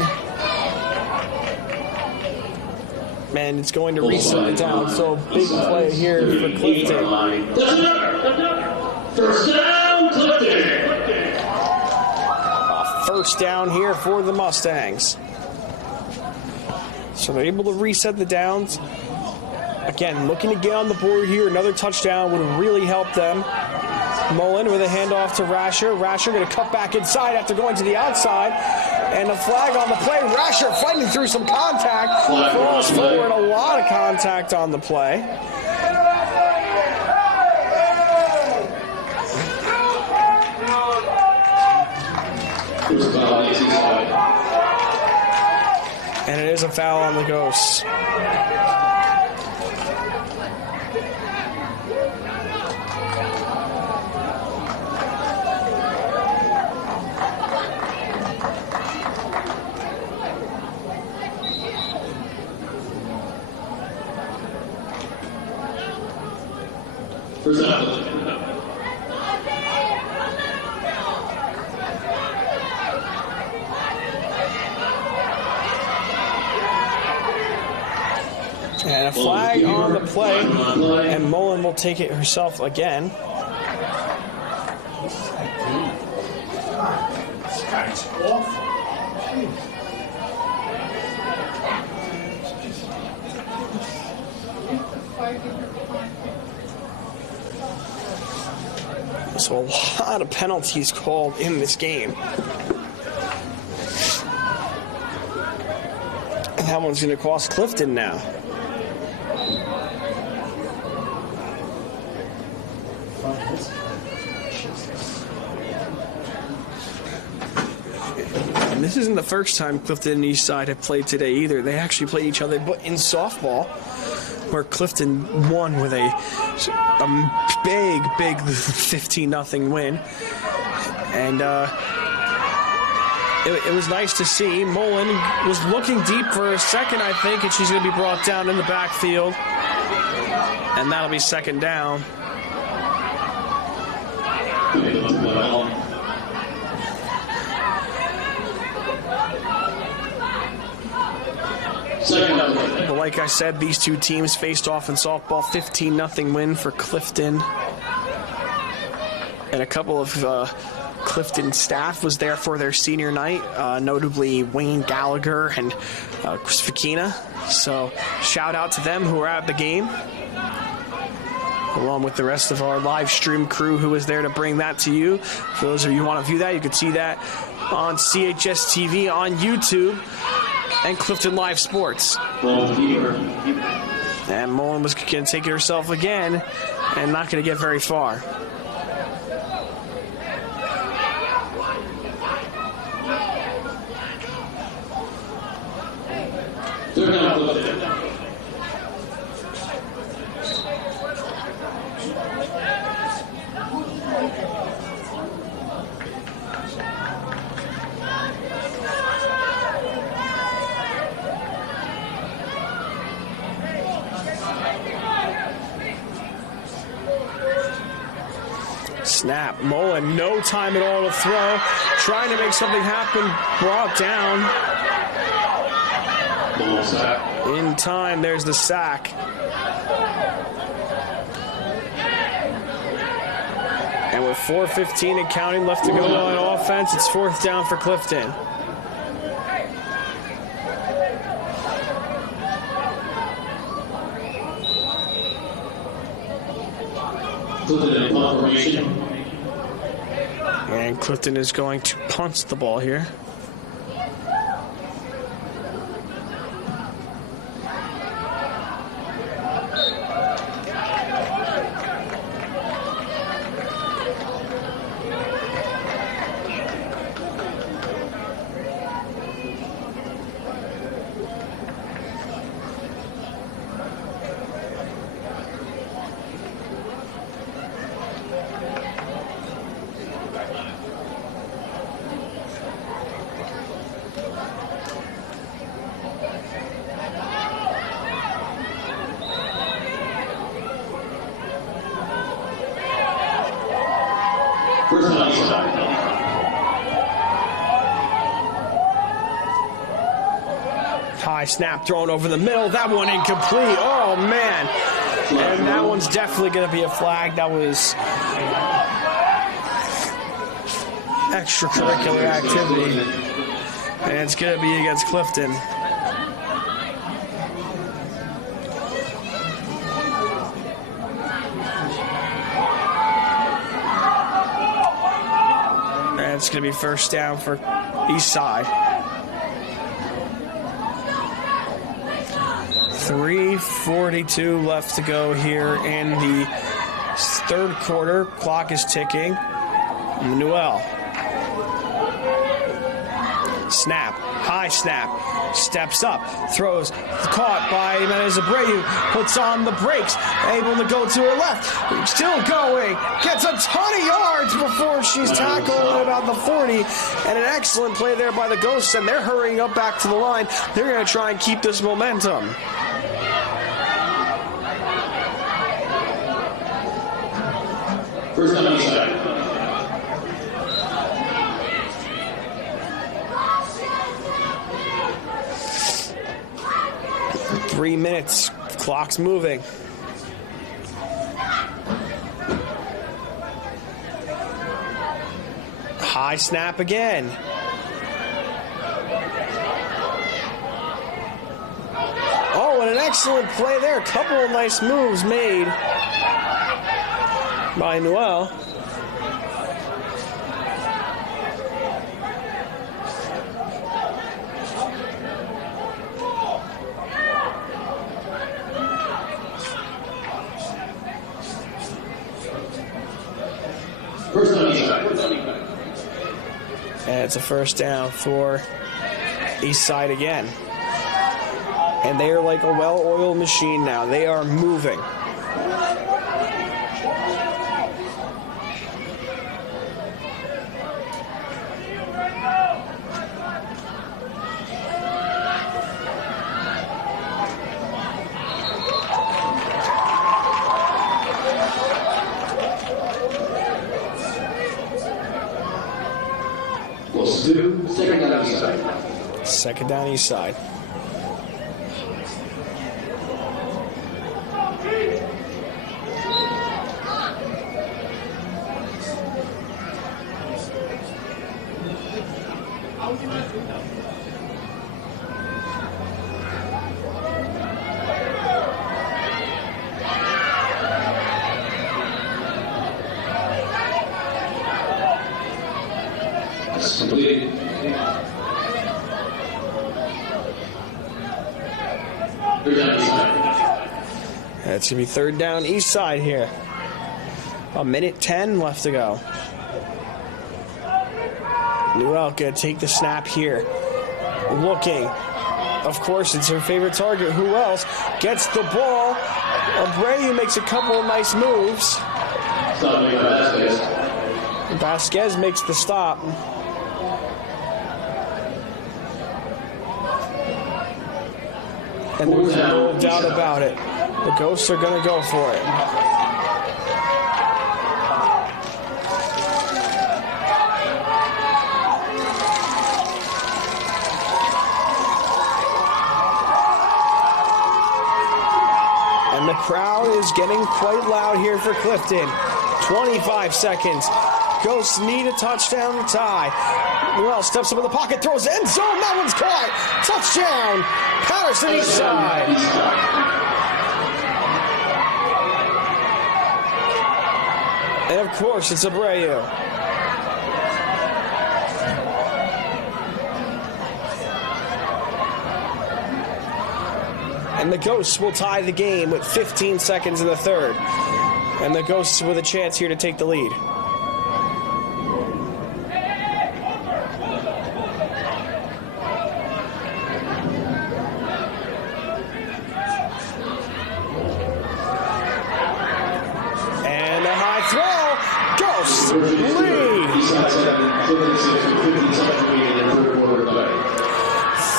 man, it's going to reset it down. So big play here for Clifton. First down, Clifton. First down here for the Mustangs. So they're able to reset the downs. Again, looking to get on the board here. Another touchdown would really help them. Mullen with a handoff to Rasher. Rasher going to cut back inside after going to the outside. And a flag on the play. Rasher fighting through some contact. Falls forward. A lot of contact on the play. And it is a foul on the Ghosts. First down. And a flag on the play, and Mullen will take it herself again. So a lot of penalties called in this game. And that one's going to cost Clifton now. And this isn't the first time Clifton and Eastside have played today either. They actually played each other, but in softball, where Clifton won with a big 15-0 win. And it was nice to see. Mullen was looking deep for a second, I think, and she's going to be brought down in the backfield. And that'll be second down. But like I said, these two teams faced off in softball. 15-0 win for Clifton. And a couple of Clifton staff was there for their senior night, notably Wayne Gallagher and Chris Fakina. So shout out to them who were at the game, along with the rest of our live stream crew who was there to bring that to you. For those of you who want to view that, you can see that on CHS TV on YouTube and Clifton Live Sports. And Mullen was going to take it herself again and not going to get very far. Snap. Mullen, no time at all to throw. Trying to make something happen. Brought down. In time, there's the sack. And with 4:15 and counting left to go on offense, it's 4th down for Clifton. And Clifton is going to punt the ball here. High snap thrown over the middle. That one incomplete. Oh, man. And that one's definitely going to be a flag. That was extracurricular activity. And it's going to be against Clifton. And it's going to be 1st down for Eastside. 3:42 left to go here in the 3rd quarter. Clock is ticking. Manuel. Snap. High snap. Steps up. Throws. Caught by Menez Abreu. Puts on the brakes. Able to go to her left. Still going. Gets a ton of yards before she's tackled at about the 40. And an excellent play there by the Ghosts. And they're hurrying up back to the line. They're going to try and keep this momentum. First down Eastside. 3 minutes. Clock's moving. High snap again. Oh, and an excellent play there. A couple of nice moves made by Noel. First down Eastside. And it's a 1st down for Eastside again. And they are like a well-oiled machine now. They are moving. Second down Eastside. 2nd down Eastside. That's completed. It's going to be 3rd down Eastside here. 1:10 left to go. Newell going to take the snap here. Looking. Of course, it's her favorite target. Who else? Gets the ball. Abreu makes a couple of nice moves. Vasquez makes the stop. And there's no doubt about it. The Ghosts are going to go for it. crowd is getting quite loud here for Clifton. 25 seconds. Ghosts need a touchdown to tie. Well, steps up in the pocket, throws end zone. That one's caught. Touchdown. Patterson Eastside. And of course, it's Abreu. And the Ghosts will tie the game with 15 seconds in the third. And the Ghosts with a chance here to take the lead. And a high throw. Ghosts lead.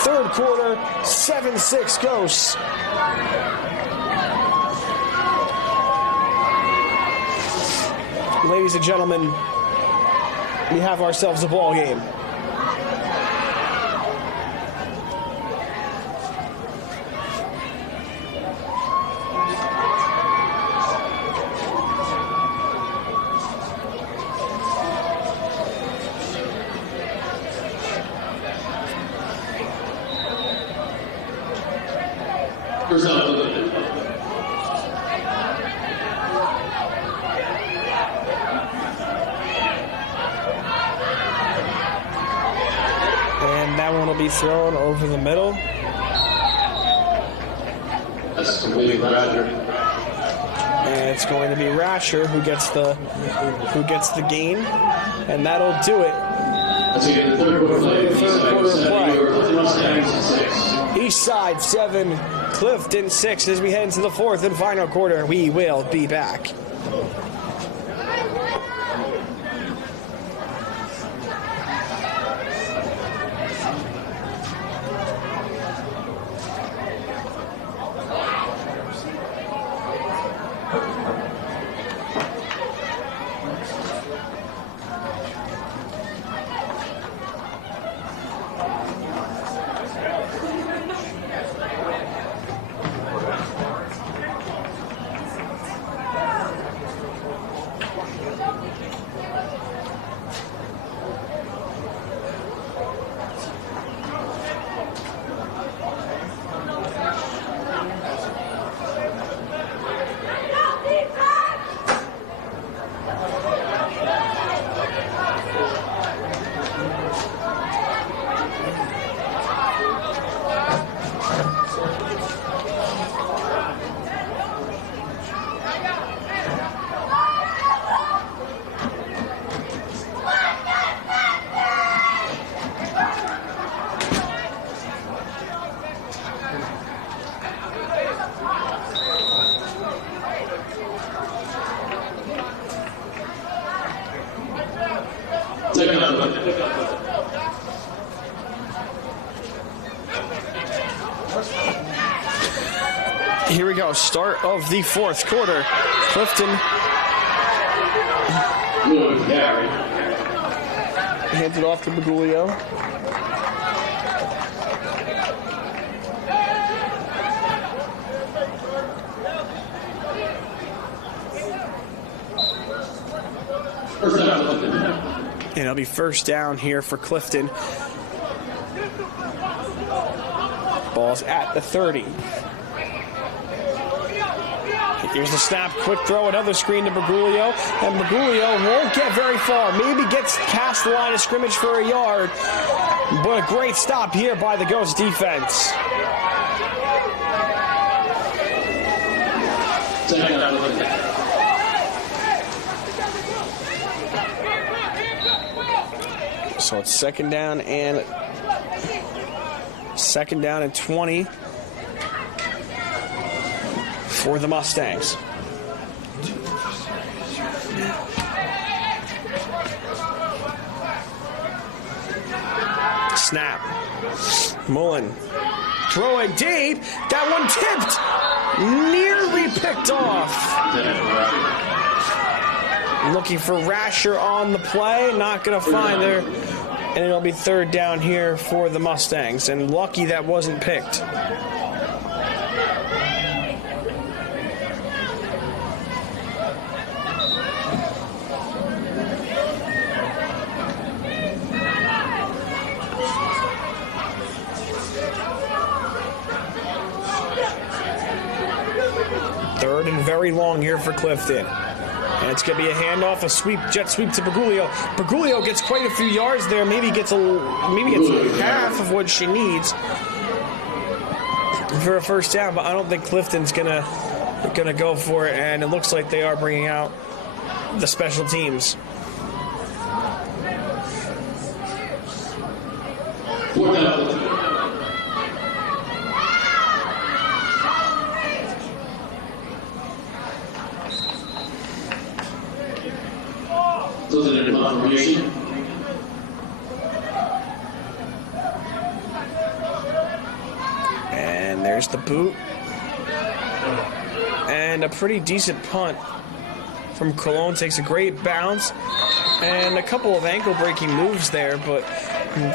Third quarter, 7-6 Ghosts. Ladies and gentlemen, we have ourselves a ball game. And that one will be thrown over the middle. That's completely Rasher. And it's going to be Rasher who gets the gain, and that'll do it. Let's get the third quarter play. Eastside 7, Clifton 6. As we head into the fourth and final quarter, we will be back. Here we go, start of the fourth quarter. Clifton hands it off to Bagulio. And it'll be first down here for Clifton. Ball's at the 30. Here's the snap, quick throw, another screen to Bagulio, and Bagulio won't get very far. Maybe gets past the line of scrimmage for a yard, but a great stop here by the Ghost defense. So it's second down and 20 for the Mustangs. Snap. Mullen throwing deep. That one tipped. Nearly picked off. Looking for Rasher on the play. Not going to find her. And it'll be third down here for the Mustangs. And lucky that wasn't picked. for Clifton. And it's going to be a handoff, a sweep, jet sweep to Bergoglio. Bergoglio gets quite a few yards there. Maybe gets half of what she needs for a first down, but I don't think Clifton's gonna go for it. And it looks like they are bringing out the special teams. Those are the confirmation. And there's the boot. And a pretty decent punt from Cologne. Takes a great bounce. And a couple of ankle-breaking moves there, but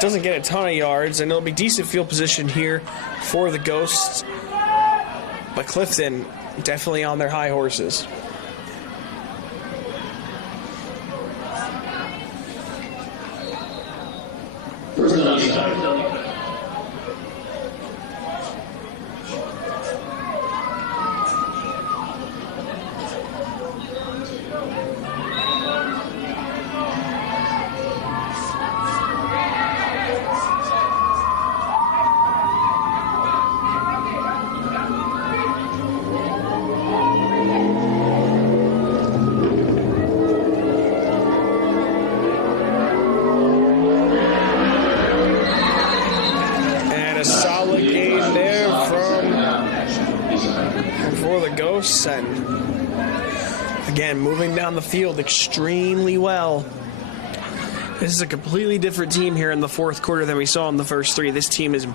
doesn't get a ton of yards. And it'll be decent field position here for the Ghosts. But Clifton definitely on their high horses. First on Eastside. And again, moving down the field extremely well. This is a completely different team here in the fourth quarter than we saw in the first three. This team is,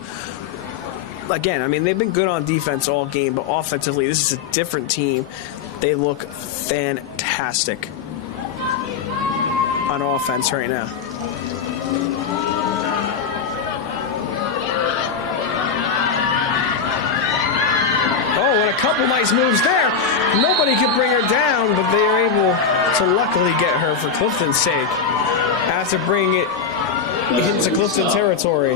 again, I mean, they've been good on defense all game, but offensively, this is a different team. They look fantastic on offense right now. And a couple nice moves there. Nobody could bring her down, but they are able to luckily get her for Clifton's sake after bringing it into Clifton territory.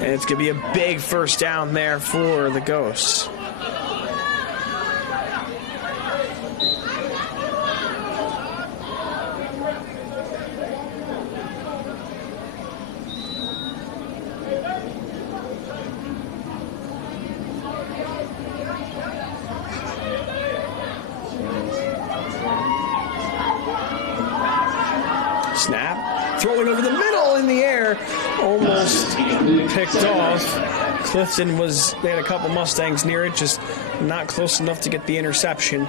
And it's going to be a big first down there for the Ghosts. Snap, throwing over the middle in the air, almost picked off. Clifton they had a couple Mustangs near it, just not close enough to get the interception.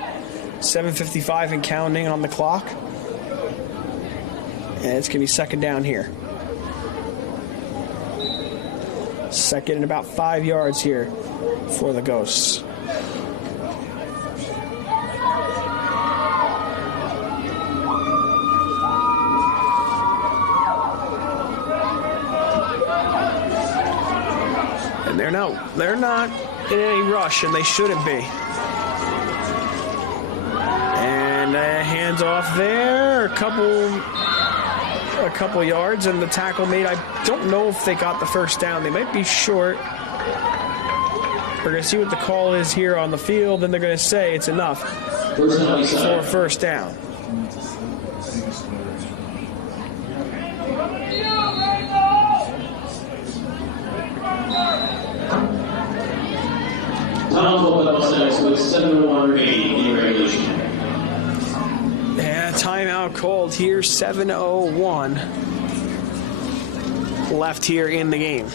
7:55 and counting on the clock. And it's going to be second down here. Second and about 5 yards here for the Ghosts. They're not in any rush, and they shouldn't be. And hands off there, a couple yards, and the tackle made. I don't know if they got the first down. They might be short. We're going to see what the call is here on the field, and they're going to say it's enough for a first down. With 7:01 remaining in regulation. Yeah, timeout called here. 7:01 left here in the game.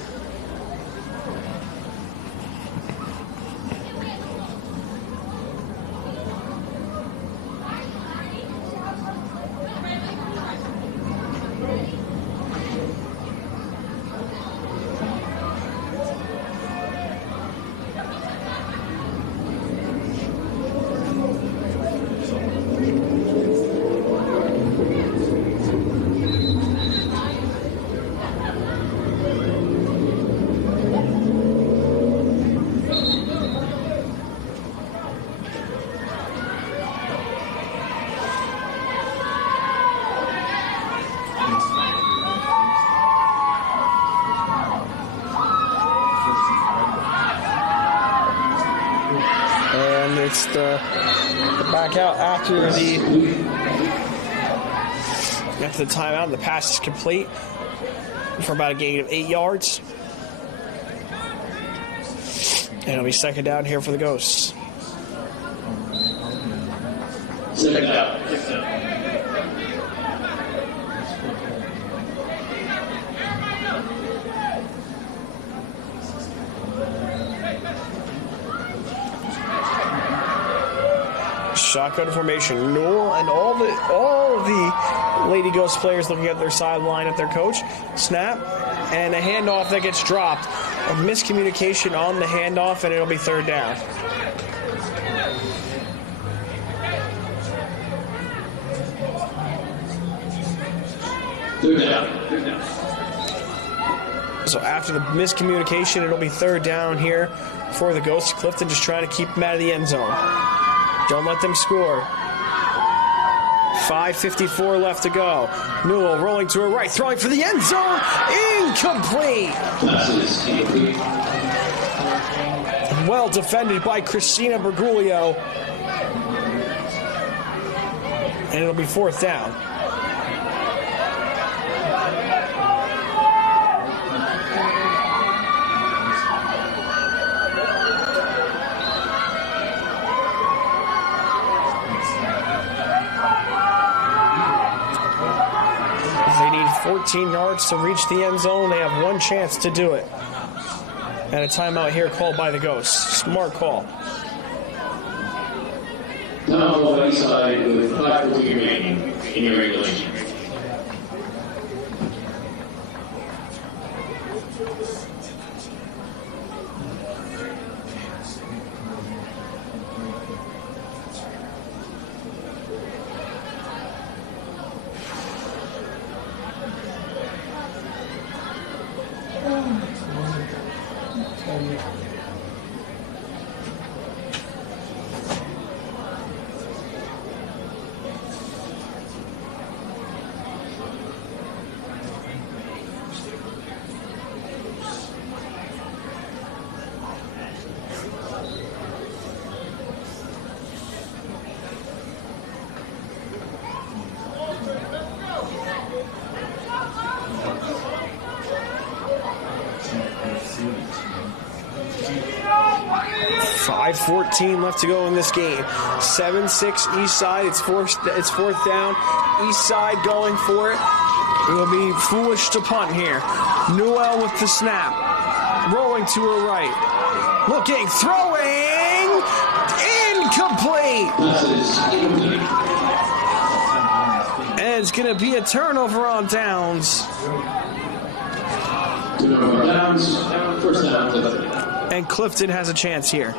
Back out after the timeout. The pass is complete for about a gain of 8 yards. And it'll be second down here for the Ghosts. Second down. Shotgun formation. Newell and all the Lady Ghost players looking at their sideline at their coach. Snap and a handoff that gets dropped. A miscommunication on the handoff, and it'll be third down. Third down. So after the miscommunication, it'll be third down here for the Ghosts. Clifton just trying to keep them out of the end zone. Don't let them score. 5:54 left to go. Newell rolling to her right, throwing for the end zone. Incomplete. Well defended by Christina Bergoglio. And it'll be fourth down. They need 14 yards to reach the end zone. They have one chance to do it. And a timeout here called by the Ghosts. Smart call. Now on Eastside with 5:40 remaining in your regulation. .14 left to go in this game. 7-6 Eastside. It's fourth down. Eastside going for it. It will be foolish to punt here. Newell with the snap. Rolling to her right. Looking, throwing. Incomplete. And it's going to be a turnover on downs. Turnover on downs. First down, Clifton. And Clifton has a chance here.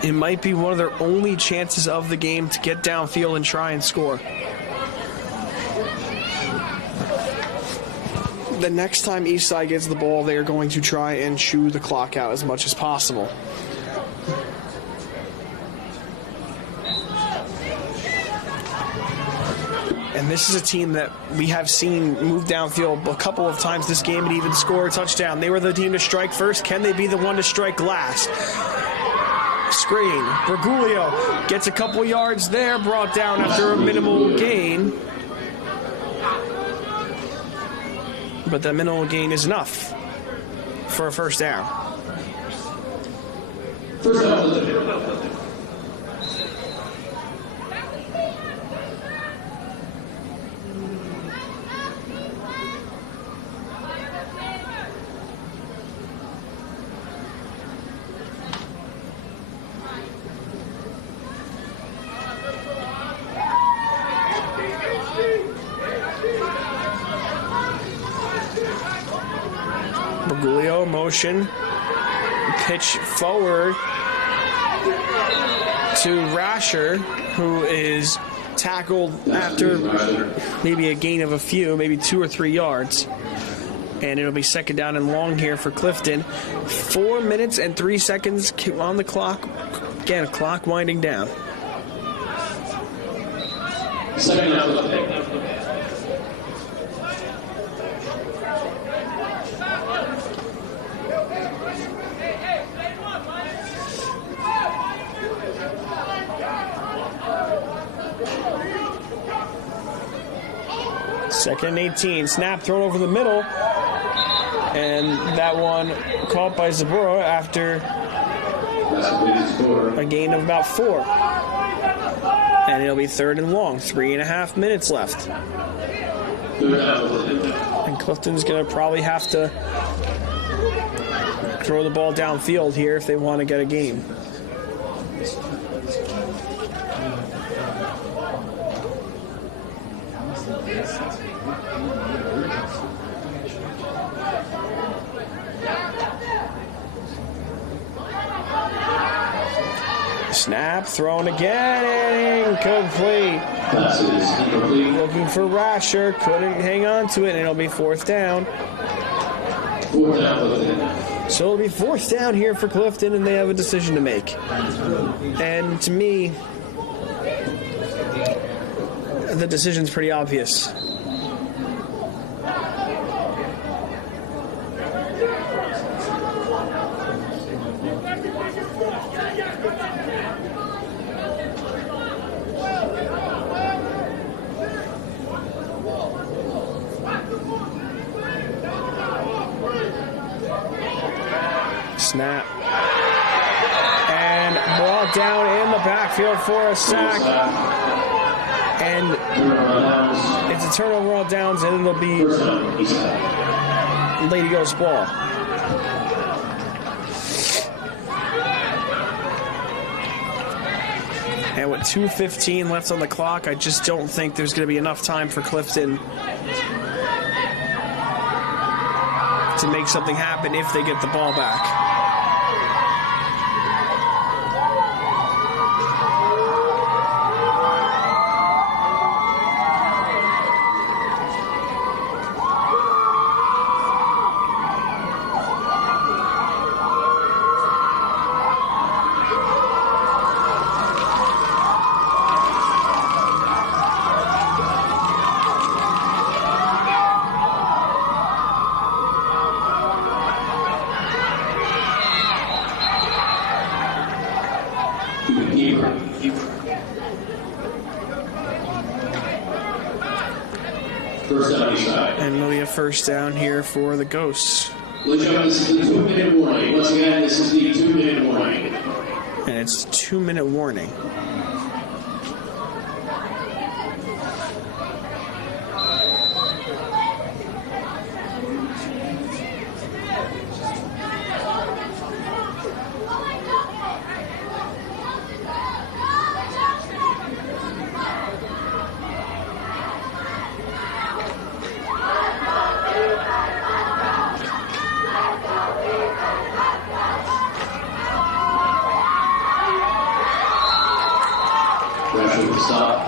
It might be one of their only chances of the game to get downfield and try and score. The next time Eastside gets the ball, they are going to try and chew the clock out as much as possible. And this is a team that we have seen move downfield a couple of times this game and even score a touchdown. They were the team to strike first. Can they be the one to strike last? Screen. Bergoglio gets a couple yards there, brought down after a minimal gain. But that minimal gain is enough for a first down. First down. Bergoglio motion, pitch forward to Rasher, who is tackled after maybe a gain of a few, maybe 2 or 3 yards. And it'll be second down and long here for Clifton. 4 minutes and 3 seconds on the clock. Again, clock winding down. Second down. 2nd and 18. Snap thrown over the middle. And that one caught by Zabura after a gain of about 4. And it'll be 3rd and long. 3.5 minutes left. And Clifton's going to probably have to throw the ball downfield here if they want to get a game. Snap, thrown again, incomplete. Looking for Rasher, couldn't hang on to it, and it'll be 4th down. So it'll be 4th down here for Clifton, and they have a decision to make. And to me, the decision's pretty obvious. Snap. And brought down in the backfield for a sack. And it's a turnover on downs, and it'll be Lady Ghost ball. And with 2:15 left on the clock, I just don't think there's going to be enough time for Clifton to make something happen if they get the ball back. And it'll be a 1st down here for the Ghosts. This is the 2-minute warning. Once again, this is the 2-minute warning. And it's 2-minute warning. Stop.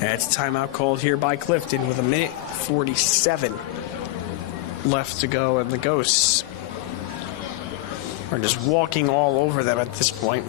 That's a timeout called here by Clifton with 1:47 left to go, and the Ghosts are just walking all over them at this point.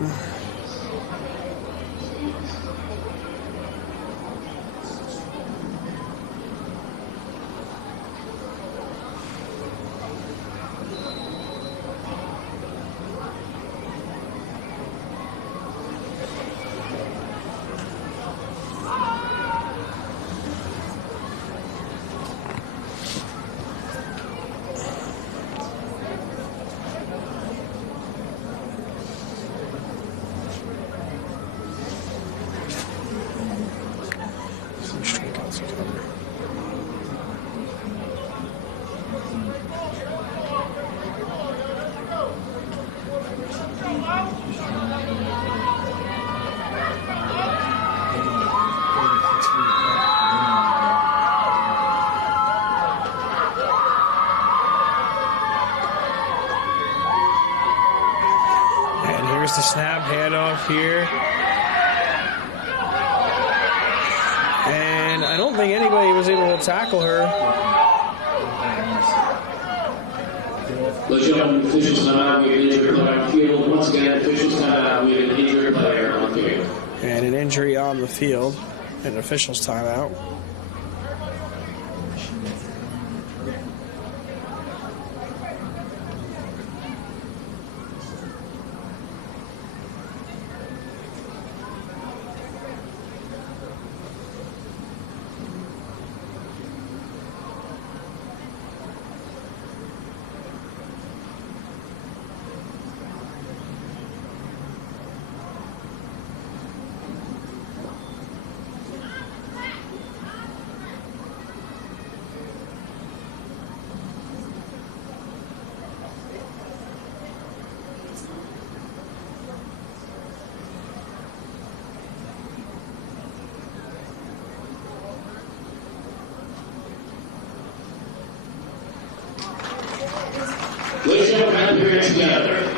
Here's the snap, handoff here. And I don't think anybody was able to tackle her. Ladies and gentlemen, officials time out. We have an injured player on the field. Once again, officials time out. We have an injured player on the field. And an injury on the field An official's timeout. Ladies and gentlemen, here together.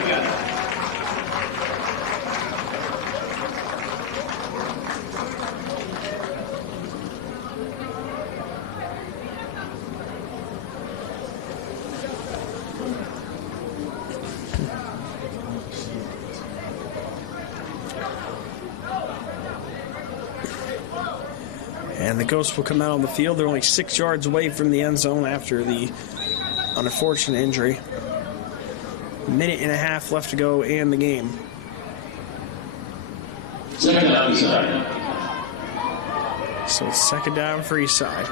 And the Ghosts will come out on the field. They're only 6 yards away from the end zone after the unfortunate injury. Minute and a half left to go in the game. Second down, Eastside. So it's second down for Eastside.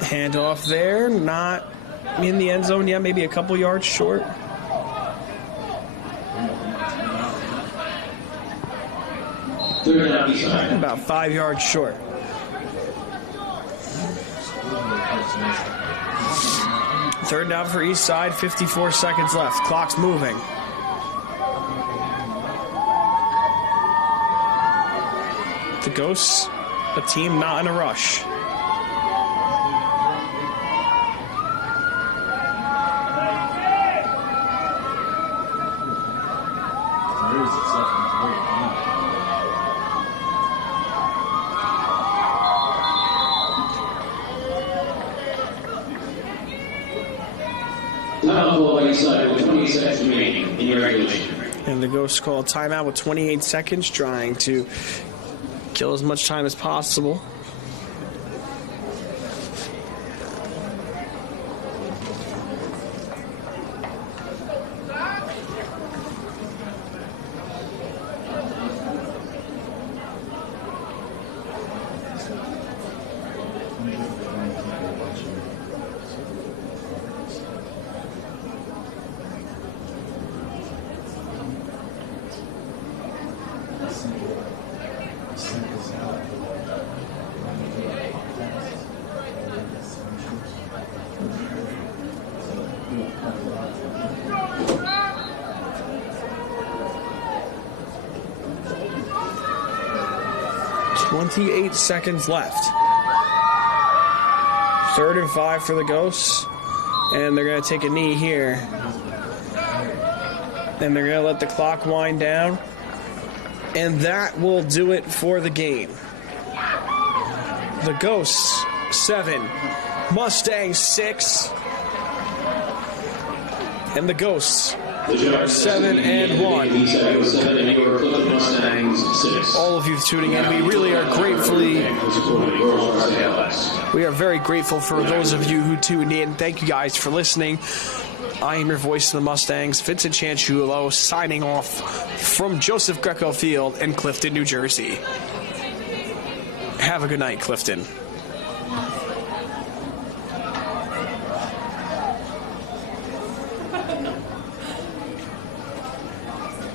Handoff there, not in the end zone yet, maybe a couple yards short. Third down, Eastside. About 5 yards short. Third down for Eastside, 54 seconds left. Clock's moving. The Ghosts, a team not in a rush. With 28 seconds remaining in your regulation. And the Ghosts call a timeout with 28 seconds, trying to kill as much time as possible. .28 seconds left. 3rd and 5 for the Ghosts. And they're going to take a knee here. And they're going to let the clock wind down. And that will do it for the game. The Ghosts 7, Mustangs 6. And the Ghosts are 7-1. All of you tuning in, we really are we are very grateful for those of you who tuned in. Thank you guys for listening. I am your voice of the Mustangs, Vincent Chanchulo, signing off from Joseph Greco Field in Clifton, New Jersey. Have a good night, Clifton.